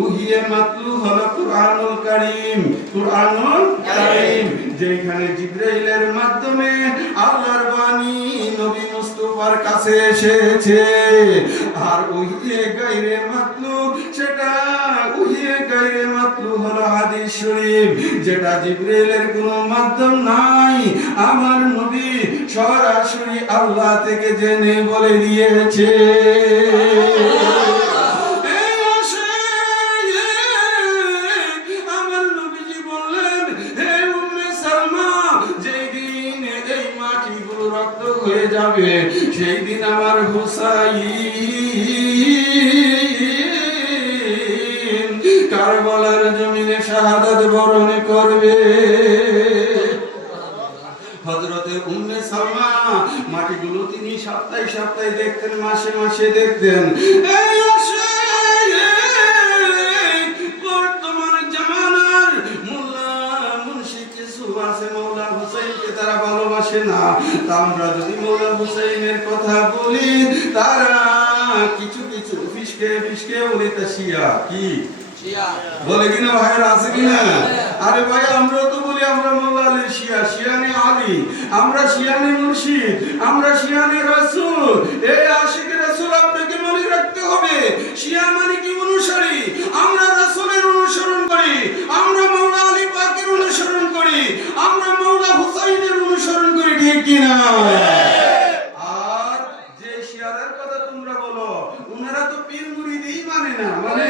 ওহিয়ে মাতলু হলো কুরআনুল কারীম। কুরআনুল কারীম যেখানে জিবরাইলের মাধ্যমে আল্লাহর বাণী নবী মুস্তাফার কাছে এসেছে। আর ওহিয়ে গায়রে মাতলু, সেটা ওহিয়ে গায়রে মাতলু হলো হাদিস শরীফ, যেটা জিবরাইলের কোনো মাধ্যম নাই, আমার নবী সরাসরি আল্লাহ থেকে জেনে বলে দিয়েছে। হয়ে যাবে, সেই দিন আমার হুসাইন কারবালার জমিনে শাহাদাত বরণ করবে। হযরতে উম্মে সালমা মাটিগুলো তিনি সপ্তাহে সপ্তাহে দেখতেন, মাসে মাসে দেখতেন। এই বর্তমান জামানার মোল্লা মুন্সি কিছু আছে মৌলা হুসাইনকে তারা ভালোবাসে না। তা আমরা যদি মৌলা হুসাইনের কথা বলি, তারা কিছু কিছু ফিসকে বলে তা শিয়া। কি বলে কিনা ভাইরা, আছে কিনা? আরে ভাই, আমরা তো বলি আমরা মৌলা আলী শিয়া, শিয়ানে আলী, আমরা শিয়ানে মুর্শিদ, আমরা শিয়ানে রাসূল। এই আশিক রাসূল আপনাকে মনে রাখতে হবে, শিয়া মানে কি? অনুসারী। আমরা রাসূলের অনুসরণ করি, আমরা মৌলা আলী পাকের অনুসরণ করি, আমরা মৌলা হুসাইনের অনুসরণ করি, ঠিক কিনা? আর যে শিয়াদের কথা তোমরা বলো, উনারা তো পীর মুরিদই মানে না, মানে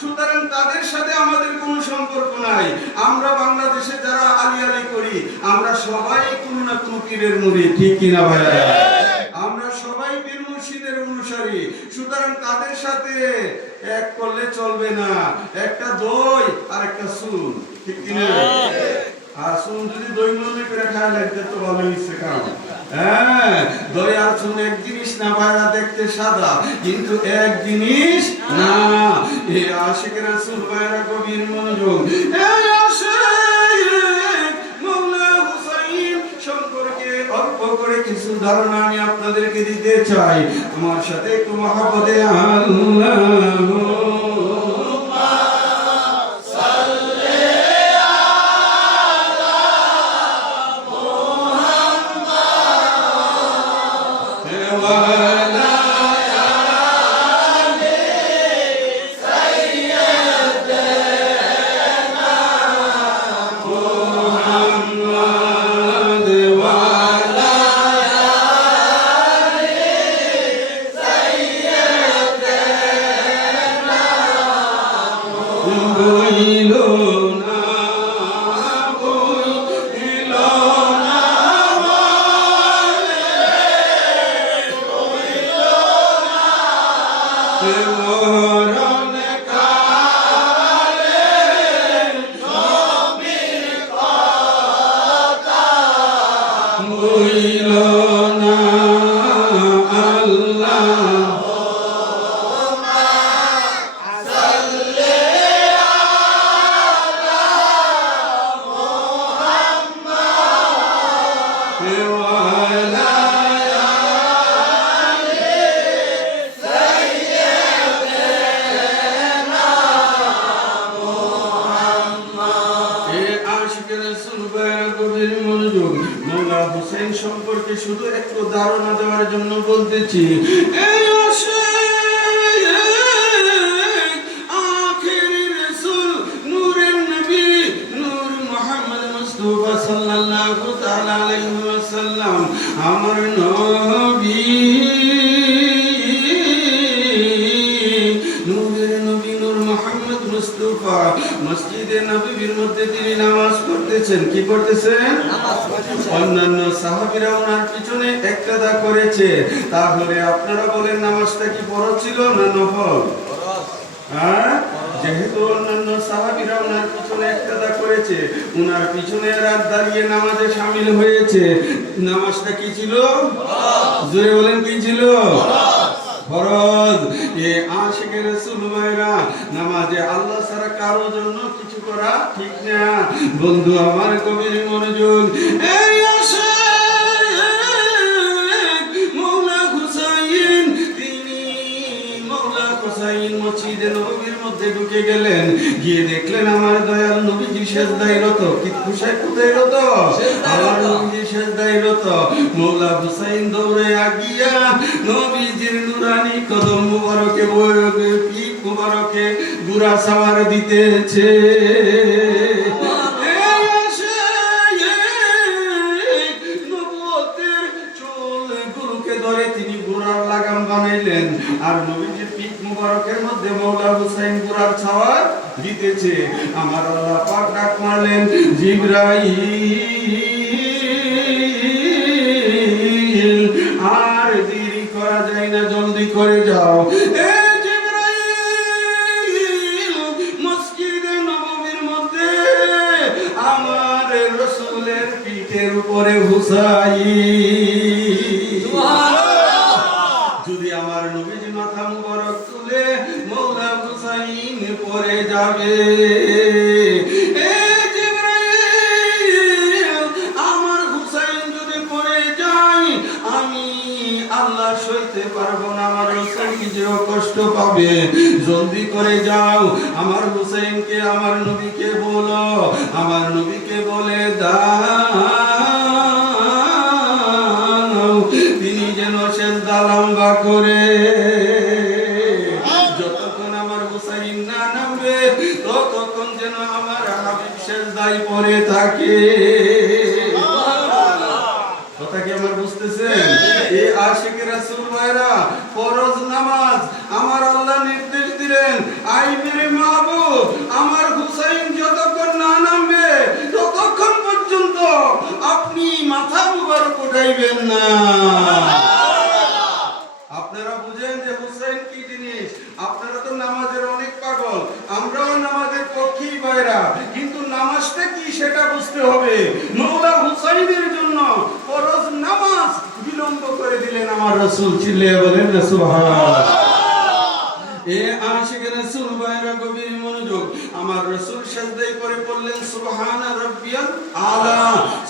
সুতরাং তাদের সাথে আমাদের কোনো সম্পর্ক নাই। আমরা বাংলাদেশে যারা আলী আলী করি, আমরা সবাই কোনো না কোনো পীরের মুরিদ, ঠিক কিনা ভাই? আমরা সবাই পীর মুর্শিদের অনুসারী। সুতরাং তাদের সাথে এক করলে চলবে না। একটা দই আর একটা চুন, ঠিক কিনা? আর চুন যদি দই মনে করে খাওয়া লাগবে তো ভালো হচ্ছে কারণ। হ্যাঁ, দই আর চুন এক জিনিস না ভাইরা, দেখতে সাদা কিন্তু এক জিনিস না। এই আশিক রাসূল ভাইরা গভীর মনোযোগ। এই আশিক মওলা হুসাইন সম্পর্কে অল্প করে কিছু ধারণা আমি আপনাদেরকে দিতে চাই। আমার সাথে একটু মহব্বতে আল্লাহু মরণ কালে বইল না আল্লাহ সম্পর্কে শুধু একটু ধারণা দেওয়ার জন্য বলতেছি। এই আখেরি রাসূল নূরের নবী নূর মুহাম্মদ মুস্তাফা সাল্লাল্লাহু তাআলা আলাইহি ওয়াসাল্লাম আমার নবী নূরের নবী নূর মুহাম্মদ মুস্তাফা মসজিদে নববীর মধ্যে তিনি নামাজ পড়তেছেন। কি পড়তেছেন? অন্যান্য সাহাবীরা ওনার পিছনে ইক্তেদা করেছে। তাহলে আপনারা বলেন নামাজটা কি ফরজ ছিল না নফল? হ্যাঁ, যেহেতু অন্যান্য সাহাবীরা ওনার পিছনে ইক্তেদা করেছে, ওনার পিছনে রাত দাঁড়িয়ে নামাজে শামিল হয়েছে, নামাজটা কি ছিল? জোরে বলেন কি ছিল? ফরজ। এই আশিকে রাসূল ভাইরা, নামাজে আল্লাহ ছাড়া কারো জন্য কিছু করা ঠিক না। বন্ধু আমার গভীর মনোযোগ, এই মৌলা হুসাইন, তিনি মৌলা হুসাইন মসজিদে নববীর মধ্যে ঢুকে গেলেন, গিয়ে দেখলেন আমার দয়াল নবীজি সেজদায় রত। কি খুশায় কোথায় রত? আমার নবীজি সেজদায় রত। মৌলা হুসাইন দৌড়ে আগিয়া নবীজির নুরানি কদম মুবারকে পিঠ মুবারকে বুড়া সাওয়ার দিতেছে। তিনি বুড়ার লাগাম বানাইলেন, আর নবীজির পিঠ মুবারকের মধ্যে মৌলা হুসাইন বুড়ার ছাওয়ার দিতেছে। আমার আল্লাহ পাক ডাক মারলেন, জিবরাইল, আর দেরি করা যায় না, জলদি করে যাও। মসজিদে নববীর মধ্যে আমার রাসূলের পিঠের উপরে হুসাইন, যদি আমার নবীজি মাথা মুবারক তুলে মৌলা হুসাইন পড়ে যাবে। আমার হুসাইন যদি পড়ে যায়, আমি আল্লাহ সইতে পারবো না, আমার রাসূল নিজেও কষ্ট পাবে। জলদি করে যাও, আমার হুসাইনকে আমার নবীকে বলো, আমার নবীকে বলে দাও তিনি যেন সেজদা লম্বা করে। যতক্ষণ আমার হুসাইন না নামবে, ততক্ষণ যেন আমার হাবিব সেজদায় পড়ে থাকে। কথা কি আমার বুঝতেছেন? এই আশিকে রাসূল ভাইরা, ফরজ নামাজ আমার আল্লাহ নির্দেশ দিলেন, আই মেরে মাহবুব, আমার হুসাইন যতক্ষণ না নামবে ততক্ষণ পর্যন্ত আপনি মাথা মুবারক উঠাইবেন না। আপনারা বুঝেন যে হুসাইন কি জিনিস। আপনারা তো নামাজের অনেক পাগল, আমরাও নামাজের পক্ষেই ভাইরা, কিন্তু নামাজটা কি সেটা বুঝতে হবে। মৌলা হুসাইনের জন্য ফরজ নামাজ বিলম্ব করে দিলেন আমার রাসূল। চিল্লিয়ে বলেন না সুবহানাল্লাহ। এ আশিক রাসূল ভাইরা গভীর মনোযোগ, আমার রাসূল সিজদায় পড়ে বললেন সুবহান রাব্বিয়াল আলা,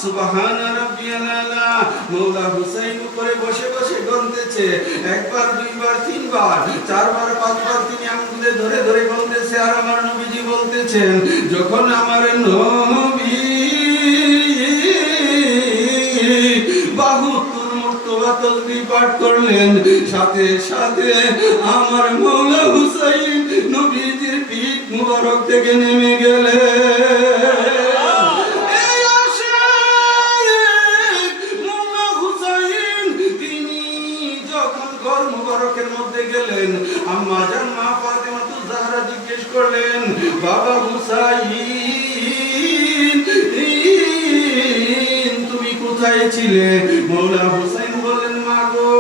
সুবহান রাব্বিয়াল আলা। মৌলা হুসাইন উপরে বসে বসে গুনতেছে, একবার দুইবার তিনবার চারবার পাঁচবার তিনি আঙ্গুলে ধরে ধরে গুনতেছে। আর আমার নবীজি বলতেছেন, যখন আমার নবী বাহুতুর মুর্তবা তাসবিহ পাঠ করলেন, সাথে সাথে আমার মৌলা হুসাইন নবীজির পিঠ মুবারক থেকে নেমে গেলেন। এই আশিক মৌলা হুসাইন, তিনি যখন ঘর মুবারকের মধ্যে গেলেন, আম্মা জান মা ফাতেমাতুজ জাহরা জিজ্ঞেস করলেন, বাবা হুসাইন তুমি কোথায় ছিলে? মৌলা হুসাইন বললেন, মা গো,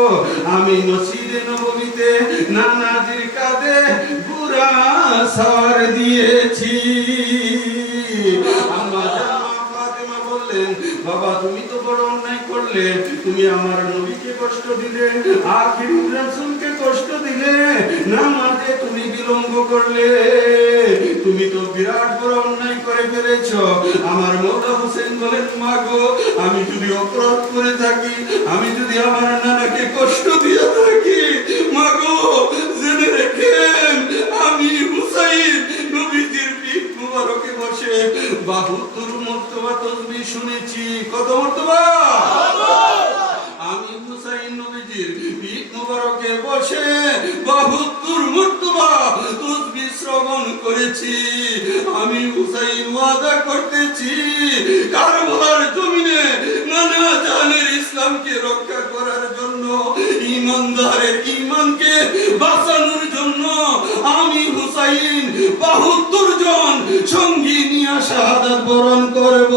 আমি মসজিদে নববীতে নানাজির কাজ সার দিয়েছি। আম্মা জান মা ফাতেমা বললেন, বাবা তুমি তো বড় অন্যায় করলে, তুমি আমার নবীকে কষ্ট দিলে, আখির রাসূলকে কষ্ট দিলে, নামাজে তুমি বিলম্ব করলে, তুমি তো বিরাট বড় অন্যায় করে ফেলেছো। আমার মওলা হোসেন বলেন, মা গো আমি যদি অপরাধ করে থাকি, আমি যদি আমার নানাকে কষ্ট দিয়ে থাকি, মা গো জেনে রেখেন আমি হুসাইন নবীজির পিঠ মুবারকে বসে 72 মর্তবা তাসবিহ শুনেছি। কত মর্তবা? আমি হুসাইন নবীজির পিঠ মুবারকে বসে 72 মর্তবা তাসবিহ শ্রবণ করেছি। আমি হুসাইন ওয়াদা করতেছি, কারবালার জমিনে নানা জানের ইসলামকে রক্ষা করার জন্য, ঈমানদারের ঈমানকে বাঁচানোর জন্য আমি হুসাইন 72 জন সঙ্গী নিয়ে শাহাদাত বরণ করব।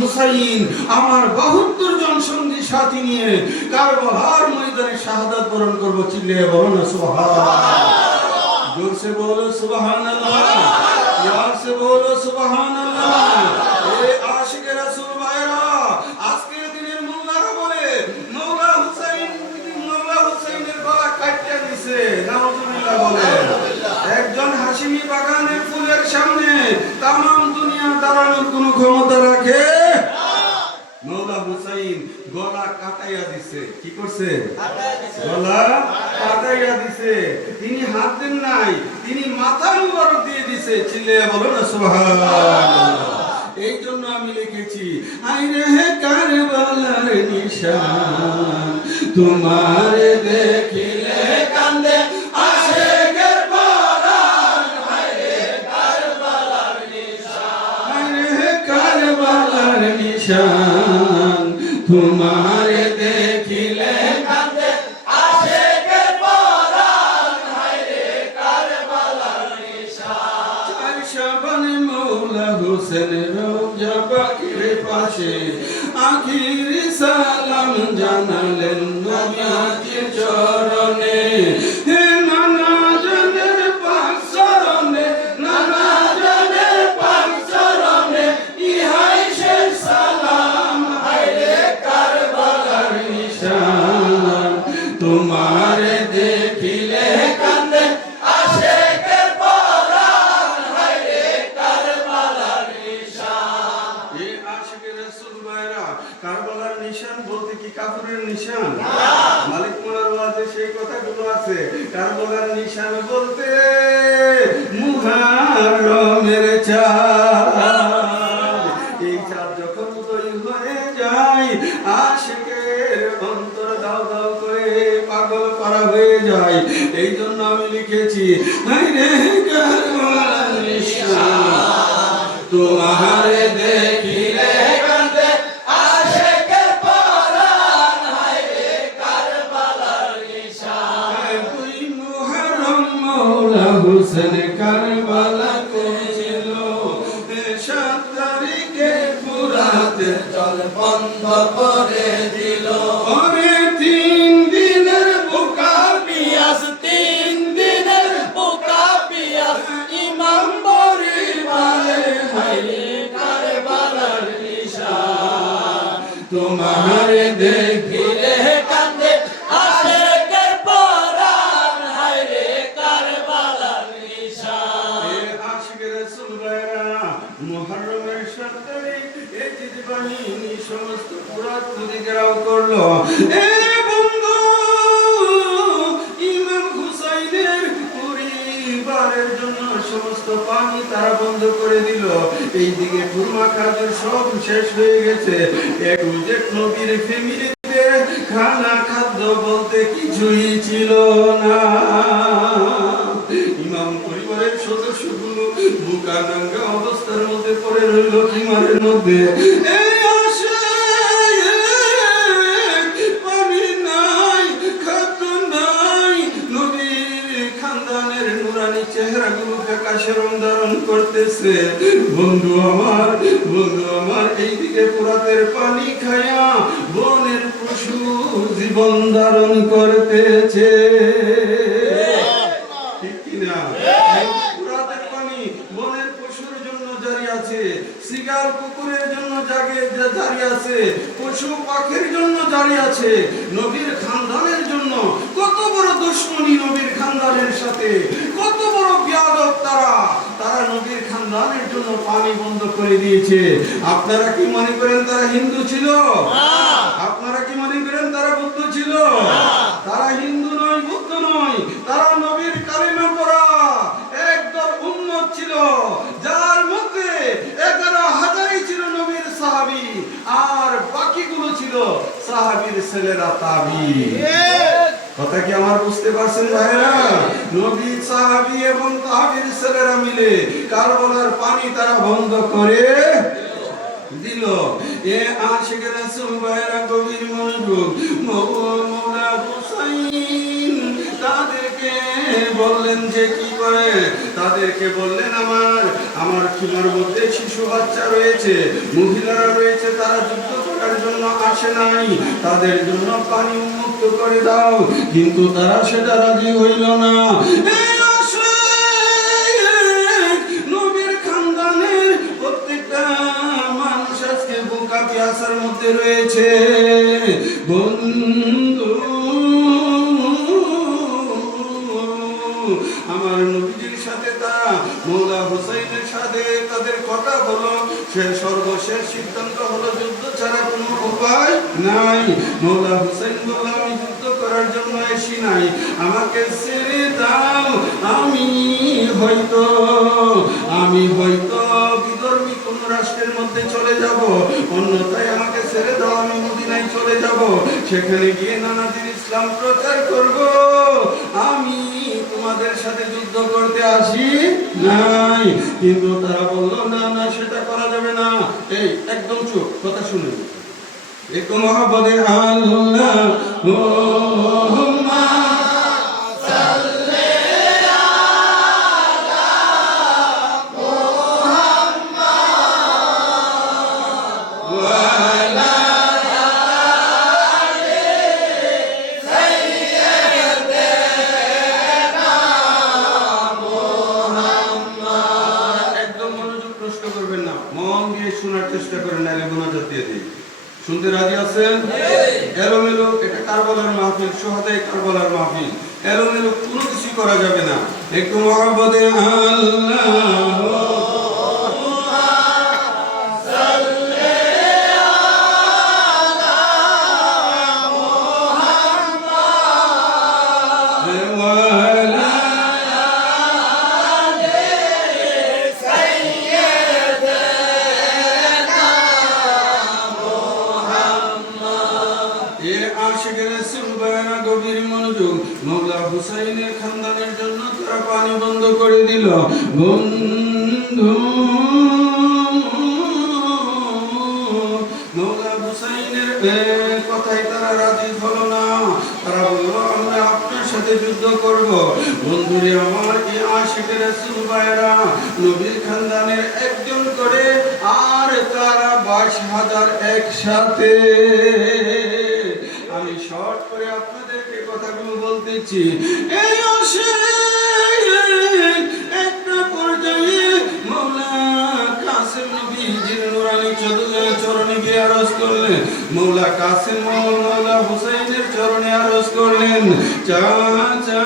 হুসাইন আমার 72 জন সঙ্গী সাথী নিয়ে কারবালার ময়দানে শাহাদাত বরণ করব। চিল্লিয়ে বলো না সুবহানাল্লাহ, জোর সে বলো সুবহানাল্লাহ, ইয়ার সে বলো সুবহানাল্লাহ। এ আশিকে রাসূল ভাইরা, আজকের দিনের মোল্লারা বলে মওলা হুসাইনের গলা কাটতে দিয়েছে, নাউজুবিল্লাহ বলে। একজন হাশিমি বাগানের ফুলের সামনে তামাম দুনিয়া দাঁড়ানোর কোনো ক্ষমতা রাখে? মওলা হুসাইন গলা কাটাইয়া দিছে। কি করছে? গলা কাটাইয়া দিছে। তিনি হাত দেন নাই, তিনি মাথা মুবারক দিয়ে দিছে। চিল্লাইয়া বলো না সুবহানাল্লাহ। এই জন্য আমি লিখেছি, আইরে কারবালার নিশান তোমার দেখিলে কান্দে আশিকের পরাণ, আইরে কারবালার নিশান, আইরে কারবালার নিশান তোমার দেখিলে কান্দে আশিকের পরাণ, আইরে কারবালার নিশান। চার শাবানে মওলা হোসেন রওজা পাকের পাশে আখির সালাম জানালেন নবীজির চরণে। হে নানা জানের পাক চরণে, নানা জানের পাক চরণে ইহাই শেষ সালাম, হায়রে কারবালার নিশান তোমার দেখিলে কান্দে আশিকের পরাণ, হায়রে কারবালার নিশান। এই আশিকে রাসূল ভাইরা, কারবালার নিশান বলতে কি কাফিরের নিশান? মালিক মোলার ওয়াজে সেই কথাগুলো আছে। কারবালার নিশান বলতে মুহররমের চাঁদ, এই চাঁদ যখন উদয় হয়ে যায় আশিকের অন্তর দাও দাও করে পাগল করা হয়ে যায়। এই জন্য আমি লিখেছি, হায়রে কারবালার নিশান তোমার দেখিলে কান্দে আশিকের পরাণ, হায়রে কারবালার নিশান। তুই মুহররম মওলা হোসেন কারবালা করেছিল, 7 তারিখে ফুরাতে জল বন্ধ করে দিল। ওরে 3 দিনের বুকা পিয়াস, 3 দিনের বুকা পিয়াস ইমাম পরিবারে, হায়রে কারবালার নিশান তোমার দেখিলে কান্দে আশিকের পরাণ, হায়রে কারবালার নিশান। এ আশিকে রাসূল ভাইরা, মুহররমের 7 তারিখ এজিদ বাহিনী সমস্ত পুরাত নদী ঘেরাও করলো। এ বন্ধু, ইমাম হুসাইনের পরিবারের জন্য সমস্ত পানি তারা বন্ধ করে দিল। এইদিকে খুরমা খাজুর সব শেষ হয়ে গেছে। একজেট নবীর ফ্যামিলিতে মধ্যে খাদ্য বলতে কিছুই ছিল না। ইমাম পরিবারের সদস্যগুলো বুকানাঙ্গা অবস্থার মধ্যে পড়ে রইল কিমারের মধ্যে। এই পানি নাই, খাদ্য নাই, নবীর খানদানের নুরানি চেহারাগুলোকে কাশেরম ধারণ করতেছে। বন্ধু আমার এইদিকে পুরাতের পানি খায়া বনের পশু জীবন ধারণ করতেছে। ঠিক কিনা? পুরাতের পানি বনের পশুর জন্য জারি আছে, শিকার কুকুরের জন্য জারি আছে, পশু পাখির জন্য জারি আছে। নবীর খানদানের জন্য কত বড় দুশমনী নবীর খানদানের সাথে, কত বড় বিয়াদব তারা নবীর খানদানের জন্য পানি বন্ধ করে দিয়েছে। আপনারা কি মনে করেন তারা হিন্দু ছিল? আপনারা কি মনে করেন তারা বুদ্ধ ছিল? তারা হিন্দু নয়, বুদ্ধ নয়, তারা নবীর কালিমা পড়া একদল উম্মত ছিল, যার মধ্যে 11,000 ছিল নবীর সাহাবী, আর বাকিগুলো ছিল সাহাবীর ছেলেরা তাবী। কথা কি আমার বুঝতে পারছেন ভাইরা? নবী, সাহাবী এবং তাবীর ছেলেরা মিলে কারবালার পানি তারা বন্ধ করে দিল। এ আশিকের রাসূল ভাইরা গভীর মনোযোগ। মওলা হুসাইন তাদেরকে বললেন যে কি করে, তাদেরকে বললেন আমার খিমার মধ্যে শিশু বাচ্চা রয়েছে, মহিলারা রয়েছে, তারা যুদ্ধ করার জন্য আসে নাই, তাদের জন্য পানি উন্মুক্ত করে দাও। কিন্তু তারা সেটা রাজি হইল না। নবীর খানদানের প্রত্যেকটা মানুষ আজকে বোকা পিয়াসার মধ্যে রয়েছে। বন্ধু আমার নবীজির সাথে তারা মওলা হুসাইনের সাথে তাদের কথা হলো, সে সর্বশেষ সিদ্ধান্ত হলো যুদ্ধ ছাড়া কোনো উপায় নাই। মওলা হুসাইন বলল, আমি যুদ্ধ করার জন্য এসি নাই, আমাকে ছেড়ে দাও, আমি হয়তো বিধর্মী কোন রাষ্ট্রের মধ্যে চলে যাব, অন্যথায় আমাকে ছেড়ে দাও, আমি মদিনায় চলে যাব, সেখানে গিয়ে নানাদিন ইসলাম প্রচার করব, আমি তোমাদের সাথে যুদ্ধ করতে আসি নাই। কিন্তু তারা বলল, না সেটা করা যাবে না। এই একদম চুপ, কথা শুনুন। একটু মহব্বতে আল্লাহ শুনতে রাজি আছেন? এলোমেলো, এটা কারবালার মাহফিল, সোহাদায়ে কারবালার মাহফিল, এলোমেলো কোনো কিছু করা যাবে না। একটু মহব্বতে আল্লাহ মওলা হুসাইনের খানদানের জন্য তারা পানি বন্ধ করে দিল। বন্ধু মওলা হুসাইনের কথায় তারা রাজি হলো না। তারা বলল, আমরা আপনার সাথে যুদ্ধ করব। বন্ধুরে আমার, এই আশিকের রাসূল ভাইরা নবীর খানদানের একজন করে, আর তারা 22,000 একসাথে। আমি শর্ট করে আপনাদেরকে কথাগুলো বলতেছি। এই একটা পর্যায়ে মওলা কাসেম নবীজির নুরানি চরণে গিয়ে আরজ করলেন। মওলা কাসেম মওলা হুসাইনের চরণে আরজ করলেন, চাচা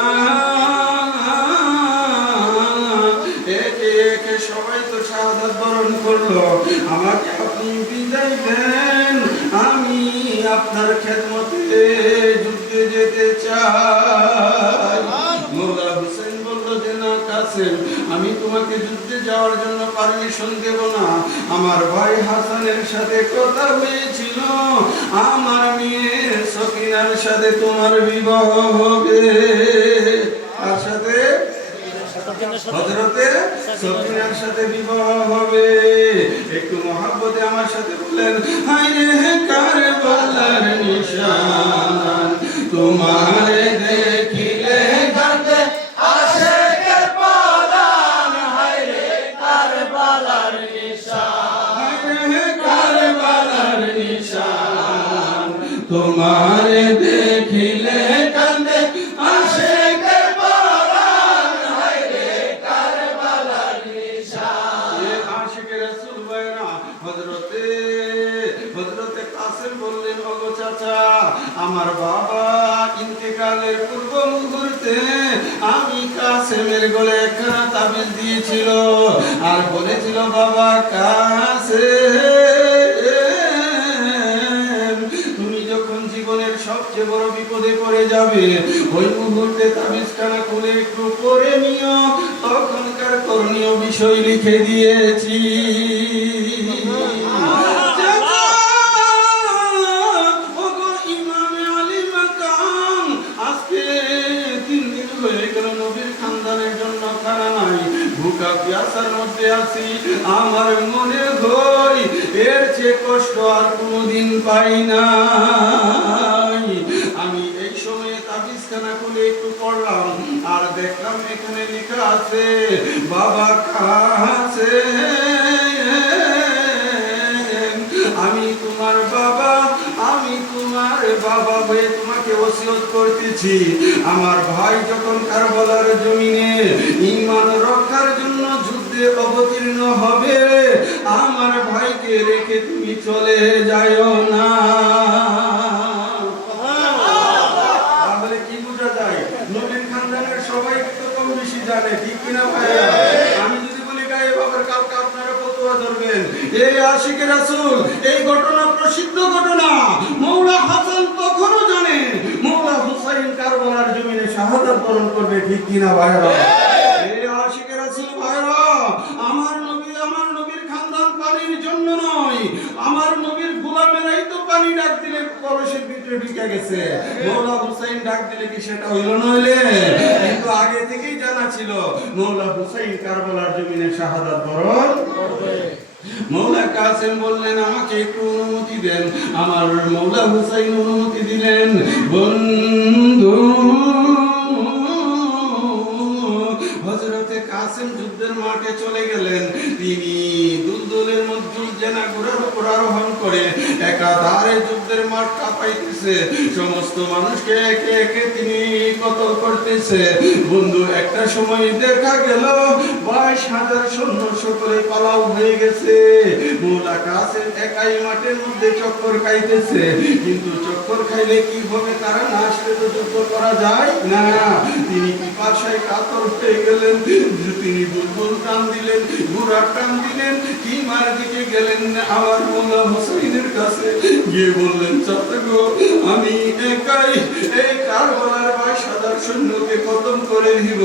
একে একে সবাই তো শাহাদাত বরণ করলো, আমাকে আপনি বিদায় দেন, আমি আপনার খেদমতে যুদ্ধে যেতে চাই। মওলা হুসাইন বলল যে না, কাসেম, আমি তোমাকে যুদ্ধে যাওয়ার জন্য পারমিশন দেব না। আমার ভাই হাসানের সাথে কথা হয়েছিল, আমার মেয়ে সকিনার সাথে তোমার বিবাহ হবে। আর সাথে হযরতে সকিনার সাথে বিবাহ হবে। একটু মহব্বতে আমার সাথে বলেন, হায়রে কারবালার নিশান তোমারে দেখিলে কাঁদে আশিকের পরাণ। হায়রে কারবালার নিশান, হায়রে কারবালার নিশান তোমারে দেখিলে কাঁদে আশিকের পরাণ। হায়রে কারবালার নিশান। এ আশিকে রাসূল ভাইরা, হযরতে কাসেম বললেন, ওগো চাচা, আমার বাবা ইন্তেকালের পূর্ব মুহূর্তে আমি কাসেমের গলে একখানা তাবিজ দিয়েছিল আর বলেছিল, বাবা কাসেম, তুমি যখন জীবনের সবচেয়ে বড় বিপদে পড়ে যাবে, ওই মুহূর্তে তাবিজখানা খুলে একটু পড়ে নিও, তখনকার করণীয় বিষয় লিখে দিয়েছি। আমার মনে হয় এর চেয়ে কষ্ট আর কোনোদিন পাই নাই। আমি এই সময়ে তাবিজখানা খুলে একটু পড়লাম আর দেখলাম এখানে লেখা আছে, বাবা কাসেম, আমি তোমার বাবা হয়ে তোমাকে ওসিয়ত করতেছি, আমার ভাই যখন কারবালার জমিনে ঈমান রক্ষার জন্য যুদ্ধে অবতীর্ণ হবে, আমার ভাইকে রেখে তুমি চলে যাও না। তাহলে কি বোঝা যায়? নবীর খানদানের সবাই তো কম বেশি জানে, ঠিক কিনা ভাইয়া? আমি যদি বলি গায়ে বাবার, কালকে আপনারা ফতোয়া ধরবেন। এই আশিকে রাসূল, এই ঘটনা প্রসিদ্ধ ঘটনা। মওলা হাসান তখনও জানে মওলা হুসাইন কারবালার জমিনে শাহাদাত বরণ করবে, ঠিক কিনা ভাইরা? এই আশিকে রাসূল ভাইরা, আমার নবীর খানদান পানির জন্য নয়, আমার নবীর গোলামেরাই তো পানি ডাক দিলে কলসের ভিতরে ঢুকে গেছে, মওলা হুসাইন ডাক দিলে কি সেটা হইল নইলে? কিন্তু আগে থেকেই জানা ছিল মওলা হুসাইন কারবালার জমিনে শাহাদাত বরণ করবে। মওলা কাসেম বললেন, আমাকে একটু অনুমতি দেন। আমার মওলা হুসাইন অনুমতি দিলেন। বন্ধু, হযরতে কাসেম যুদ্ধের মাঠে চলে গেলেন। তিনি দুলদুলের মধ্যে জেনা ঘোড়ার উপর আরোহণ করে একাধারে যুদ্ধের মাঠ কাঁপাইতেছে, সমস্ত মানুষকে একে একে তিনি কতল করতেছে। বন্ধু, একটা সময় দেখা গেল 22,000 সৈন্য সকলে পালাও হয়ে গেছে। মওলা কাসেম একাই মাঠের মধ্যে চক্কর খাইতেছে, কিন্তু চক্কর খাইলে কি হবে? তারা না আসলে তো যুদ্ধ করা যায় না। তিনি পিপাসায় কাতর হয়ে গেলেন, তিনি দুলদুল টান দিলেন, ঘোড়া টান দিলেন, কি মার দিকে গেলেন আমার মওলা হুসাইনের কাছে গিয়ে বললেন, চাচা গো, আমি একাই এই কারবালার 22,000 সৈন্যকে খতম করে দিব,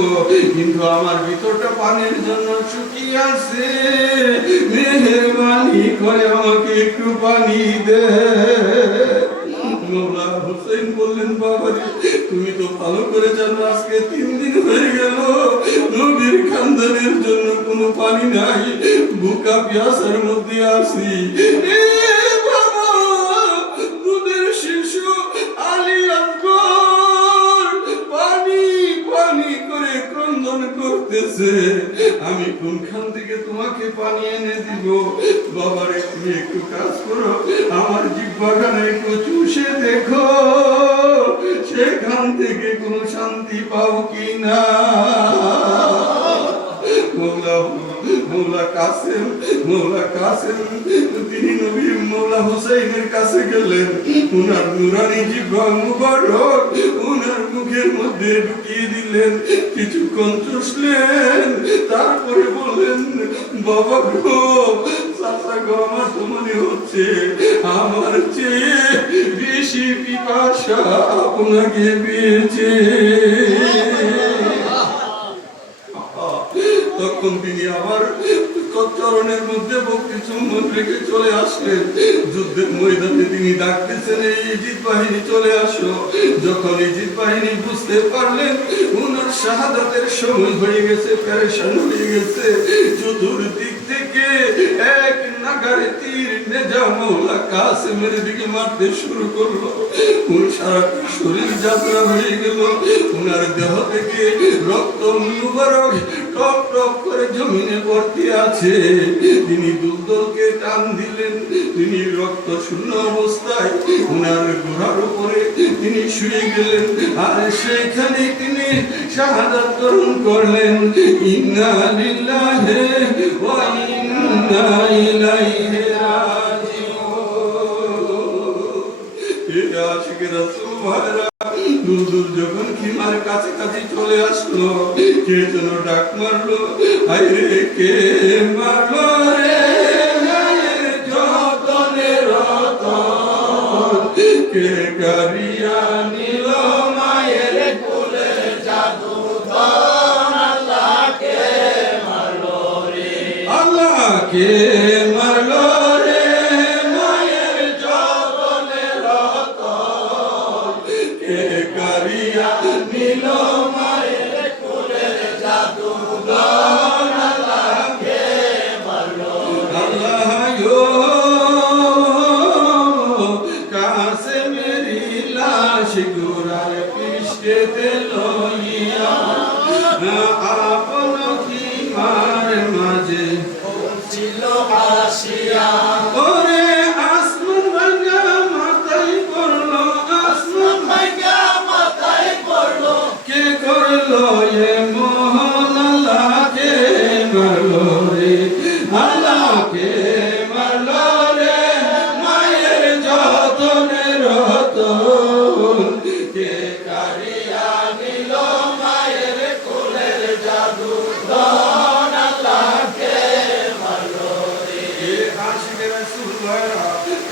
কিন্তু আমার ভিতরটা পানির জন্য শুকিয়ে আছে, মেহেরবানি করে আমাকে একটু পানি দে। মওলা হুসাইন বললেন, বাবারে, তুমি তো ভালো করে জানো আজকে 3 দিন হয়ে গেল নবীর খানদানের জন্য কোনো পানি নাই, বুকা পিয়াসার মধ্যে আছি। এ বাবা, দুধের শিশু আলী আকবর পানি পানি করে ক্রন্দন করতেছে, আমি কোনখান থেকে তোমাকে পানি এনে দিব? বাবারে, তুমি একটু কাজ করো, আমার জিহ্বাখানে একটু চুষে দেখো, সেখান থেকে কোনো শান্তি পাও কিনা। মওলা কাসেম তিনি নবী মওলা হুসাইনের কাছে গেলেন, উনার নুরানি জিহ্বা মুবারক উনার মুখের মধ্যে ঢুকিয়ে দিলেন, কিছুক্ষণ চুষলেন, তারপরে বললেন, বাবা গো, চাচা গো, আমার তো মনে হচ্ছে আমার চেয়ে বেশি পিপাসা আপনাকে পেয়েছে। তখন তিনি আবার চরণের মধ্যে ভক্তি চুম্বন রেখে চলে আসলেন। যুদ্ধের ময়দানে তিনি ডাকতেছেন, এই ইজিদ বাহিনী চলে আসো। যখন ইজিদ বাহিনী বুঝতে পারলেন উনার শাহাদাতের সময় হয়ে গেছে, পেরেশান হয়ে গেছে, চতুর্দিক থেকে এক নাগারে তীর নেজা মওলা কাসেমের দিকে মারতে শুরু করলো। ওর সারা শরীর যাত্রা হয়ে গেল, ওনার দেহ থেকে রক্ত মুবারক টপ টপ করে জমিনে ভর্তি আছে। তিনি দুলদলকে টান দিলেন, তিনি রক্ত শূন্য অবস্থায় ওনার ঘোড়ার উপরে তিনি শুয়ে গেলেন, আর সেখানে তিনি শাহাদাত বরণ করলেন। ইন্না লিল্লাহি ওয়া ইন্না ইলাইহি রাজিউন। আশিকের রাসূল ভাইরা দুলদুল যখন খিমার কাছাকাছি চলে আসলো, কে যেন ডাক মারলো, আরে কে মারলো রে মায়ের যতনে রতন, কে কারিয়া নিল মায়ের কোলে জাদু ধন, আল্লাহ কে মারলো রে, আল্লাহ কে মারলো রে মায়ের যতনে রতন, কে কারিয়া নিল মায়ের কোলে জাদু ধন, আল্লাহ কে মারলো, আল্লাহ ইয়ো কাছে মেরি লাশ গোরার পৃষ্ঠেতে লইয়া আপন খিমার মাঝে ছিল আসিয়া। ওরে আসমান ভাঙা মাথায় পড়লো, আসমান ভাঙা মাথায় পড়লো, কে করলো এ মোহন, আল্লাহ কে মারলো রে, আল্লাহ কে মারলো রে মায়ের যতনে রতন, কে কারিয়া নিল মায়ের কোলের জাদু ধন, আল্লাহ কে মারলো রে। আশিকের রাসূল ভাইরা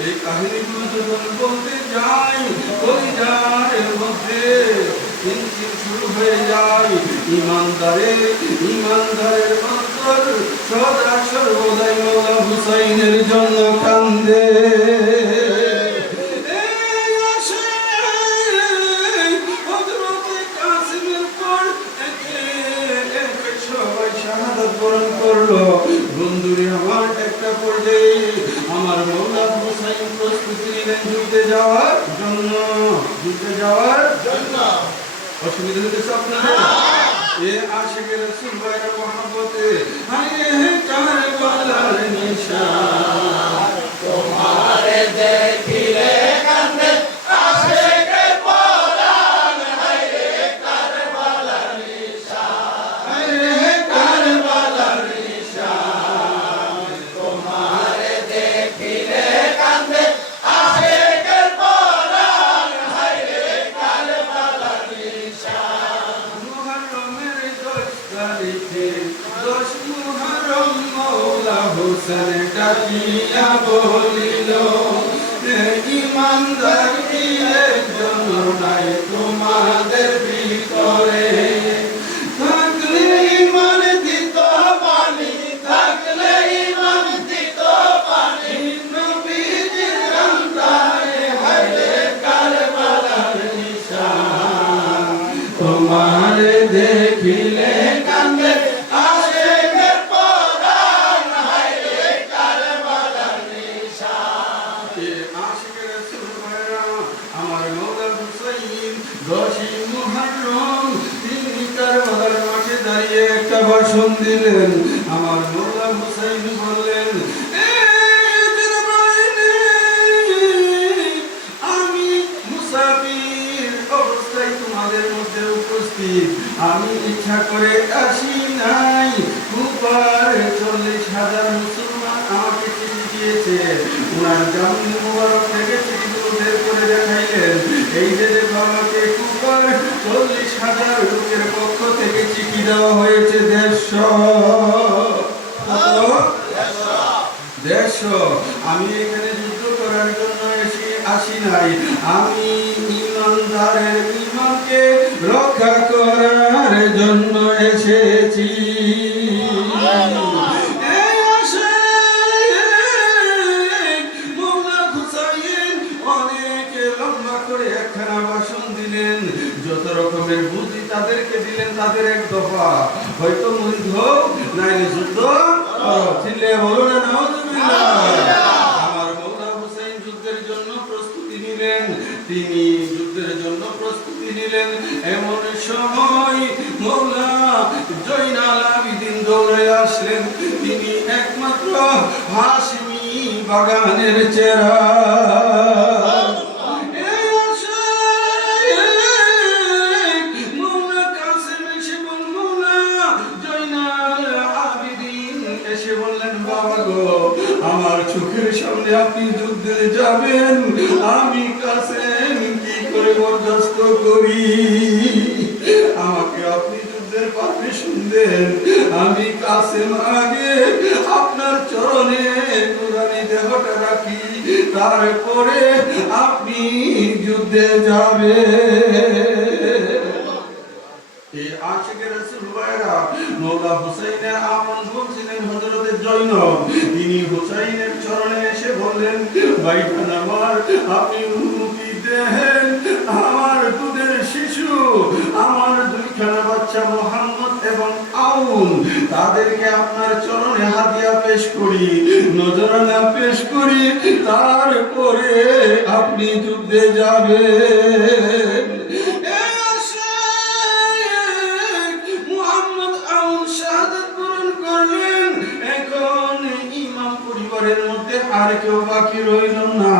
এই কাহিনীগুলো যখন বলতে যাই, কলিজার মধ্যে চিনচিন শুরু হয়ে যায়। ইমানদারের অন্তর সদা সর্বদাই মওলা হুসাইনের জন্য কান্দে। এই আসে হযরতে কাসিমের পর একে একে সবাই শাহাদাত বরণ করলো। বন্ধুরে আমার, একটা পর্যায়ে আমার মওলা হুসাইন প্রস্তুতি নিলেন যুদ্ধে যাওয়ার জন্য, যুদ্ধে যাওয়ার জন্য। অসুবিধা হতেছে আপনাদের? এ আশিকের রাসূল ভাইরা মহব্বতে হায় হে কারবালার নিশান, তোমারে দেখিলে কান্দে আশিকের পরাণ, হায় রে কারবালার নিশান, হায় হে কারবালার নিশান, তোমারে দেখিলে কান্দে আশিকের পরাণ, হায় রে কারবালার নিশান। মুহররমের 10 তারিখে 10 মুহররম মওলা হোসেন ডাকিয়া বলিল, ইমানদার কি একজন নাই তোমাদের ভিতরে, থাকলে ঈমান দিত পানি, থাকলে ঈমান দিত পানি, নবীজির কান্দারে হায় রে কারবালার নিশান, তোমারে দেখিলে কান্দে আশিকের পরাণ, হায় রে কারবালার নিশান। এ আশিকের রাসূল ভাইরা আমার মওলা হুসাইন 10 মুহররম তিনি কারবালার মাঠে দাঁড়িয়ে একটা ভাষণ দিলেন। আমার মওলা হুসাইন বললেন, আমি মুসাফির অবস্থায় তোমাদের মধ্যে উপস্থিত, আমি ইচ্ছা করে আসি নাই। কুফার 40,000 মুসলমান আমাকে চিঠি দিয়েছে, ওনার জামিন মুবারক থেকে চিঠিগুলো বের করে দেখাইলেন। এই যে বাবাকে কুফার 40,000 লোকের পক্ষ থেকে চিঠি দেওয়া হয়েছে 150। আমি এখানে যুদ্ধ করার জন্য আসি নাই, আমি ইমানদারের ইমানকে রক্ষা করার জন্য এসেছি। যাদেরকে দিলেন তাদের এক দফা, হয়তো মুরিদ হোক নাইলে যুদ্ধ চিল্লে বলো না নাউজুবিল্লাহ। আমার মওলা হুসাইন যুদ্ধের জন্য প্রস্তুতি নিলেন, তিনি যুদ্ধের জন্য প্রস্তুতি নিলেন। এমন সময় মওলা জয়নাল আবিদিন দৌড়ে আসলেন, তিনি একমাত্র হাশমি বাগানের চেরা। আমার চোখের সামনে আপনি যুদ্ধে যাবেন, আমি কাসেম কি করে বরদাস্ত করি? আমাকে আপনি যুদ্ধের পারমিশন দেন, আমি কাসেম আগে আপনার চরণে নুরানি দেহটা রাখি, তারপরে আপনি যুদ্ধে যাবেন। এই আশিকের রাসূল ভাইরা মওলা হুসাইনের আপন বলছিলেন হযরতে জয়নব। তিনি হুসাইনের চরণে এসে বললেন, ভাইজান আমার, আপনি অনুমতি দেন, আমার দুধের শিশু, আমার দুইখানা বাচ্চা মুহাম্মদ এবং আউন, তাদেরকে আপনার চরণে হাদিয়া পেশ করি, নজরানা পেশ করি, তারপরে আপনি যুদ্ধে যাবেন। আর কেউ বাকি রইল না,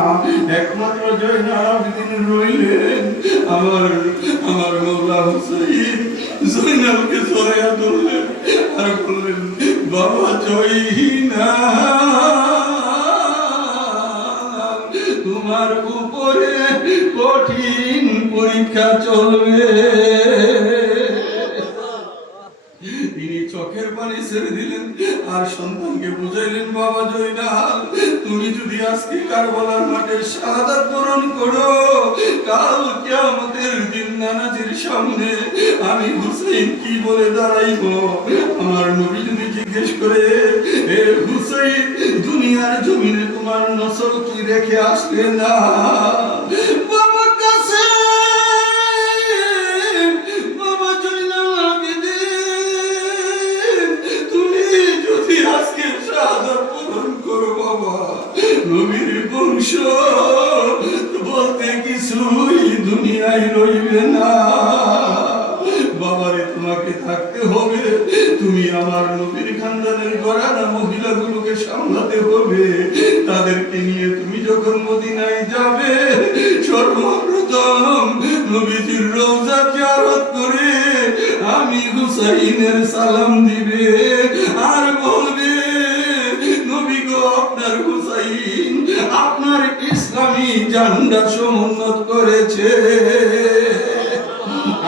একমাত্র জয়নাল আবেদিন রইলেন। আমার মওলা হুসাইন জয়নালকে জড়াইয়া ধরলেন আর বললেন, বাবা জয়নাল, তোমার উপরে কঠিন পরীক্ষা চলবে। তিনি চোখের পানি ছেড়ে দিলেন আর সন্তানকে বুঝাইলেন, বাবা জয়নাল, তুমি যদি আজকে কারবালার মাঠে শাহাদাত বরণ করো, কাল কিয়ামতের দিন নানাজির সামনে আমি হুসাইন কি বলে দাঁড়াইব? আমার নবী যদি জিজ্ঞেস করে, এ হুসাইন, দুনিয়ার জমিনে তোমার নসল কি রেখে আসলে না? বাবা কাছে আজকে শাহাদাত বরণ করো বাবা, নবীর বংশ বলতে কিছুই দুনিয়ায় রইবে না। বাবারে, তোমাকে থাকতে হবে, তুমি আমার নবীর খানদানের ঘরানা মহিলাগুলোকে সামলাতে হবে। তাদেরকে নিয়ে তুমি যখন মদিনায় যাবে, সর্বপ্রথম নবীজির রওজা জিয়ারত করে আমি হুসাইনের সালাম দিবে আর বলবে, নবী গো, আপনার হুসাইন আপনার ইসলামী ঝান্ডা সমুন্নত করেছে।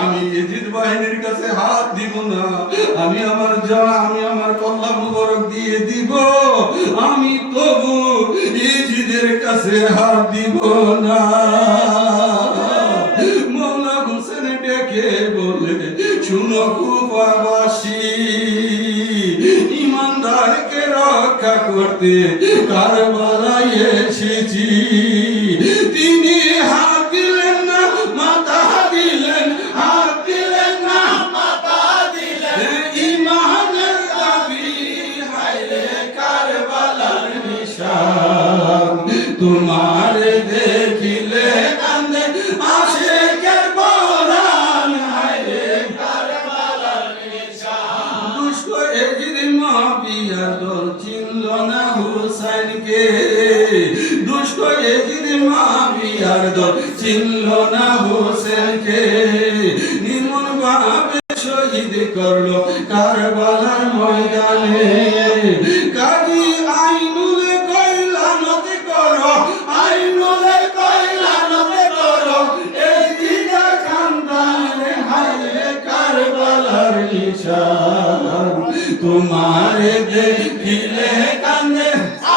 আমি ইজিদ বাহিনীর কাছে হাত দিব না, আমি আমার কল্লা মুবারক দিয়ে দিব, আমি তবু ইজিদের কাছে হাত দিব না। মওলা হোসেন ডেকে বলে, শুনো কুফাবাসী, ইমানদারকে রক্ষা করতে কারবালায় এসেছি। তিনি হাত দিলেন না, মাথা দিলেন, হাত দিলেন না, মাথা দিলেন, ইমানের দাবি, হায়রে কারবালার নিশান, তোমার দেখিলে কান্দে আশিকের পরাণ, হায়রে কারবালার নিশান। দুষ্ট এজিদ মাবিয়ার দল চিনল না হুসাইনকে, দুষ্ট এজিদ মাবিয়ার দল চিনল না হুসাইনকে, নির্মম ভাবে শহীদ করলো কারবালার ময়দানে। কাজী আইনুলে কয়লানত করো, আইনুলে কয়লানত করো, এজিদ খানদানের, হায়রে কারবালার নিশান, তোমারে দেখিলে কান্দে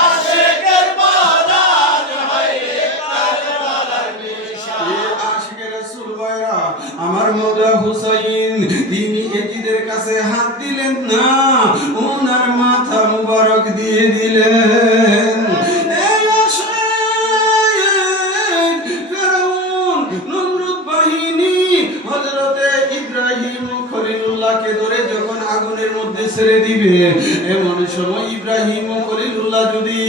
আশিকের পরাণ, হায়রে কারবালার নিশান। আশিকের রাসূল ভাইরা, আমার মওলা হুসাইন, তিনি এজিদের কাছে হাত দিলেন না, ওনার মাথা মুবারক দিয়ে দিলেন। এই আশিক ফেরাউন, নমরুদ বাহিনী, হযরতে ইব্রাহিম ছেড়ে দিবে। এমন সময় ইব্রাহিম ও খলিলুল্লাহ যদি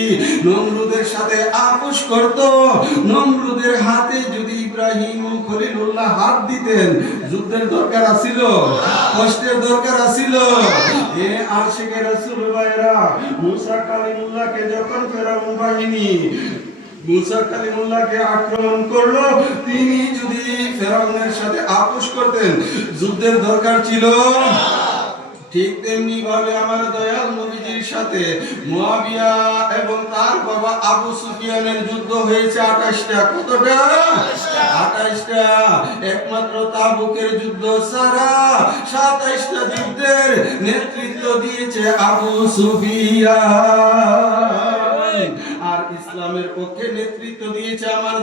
নমরুদের সাথে আপোষ করত, নমরুদের হাতে যদি ইব্রাহিম ও খলিলুল্লাহ হাত দিতেন, যুদ্ধের দরকার আছিল, কষ্টের দরকার আছিল। এ আশিকে রাসূল ভাইরা, মুসা কালিমুল্লাহকে যখন ফেরাউন বাহিনী মুসা কালিমুল্লাহকে আক্রমণ করলো, তিনি যদি ফেরাউনের সাথে আপোষ করতেন, যুদ্ধের দরকার ছিল। ঠিক তেমনি ভাবে আমার দয়াল নবীজির সাথে মুয়াবিয়া এবং তার বাবা আবু সুফিয়ানের যুদ্ধ হয়েছে 28টা। কতটা? 28টা। একমাত্র তাবুকের যুদ্ধ ছাড়া 27টা যুদ্ধের নেতৃত্ব দিয়েছে আবু সুফিয়ান। আর ইসলামের পক্ষে নেতৃত্ব দিয়েছে আমার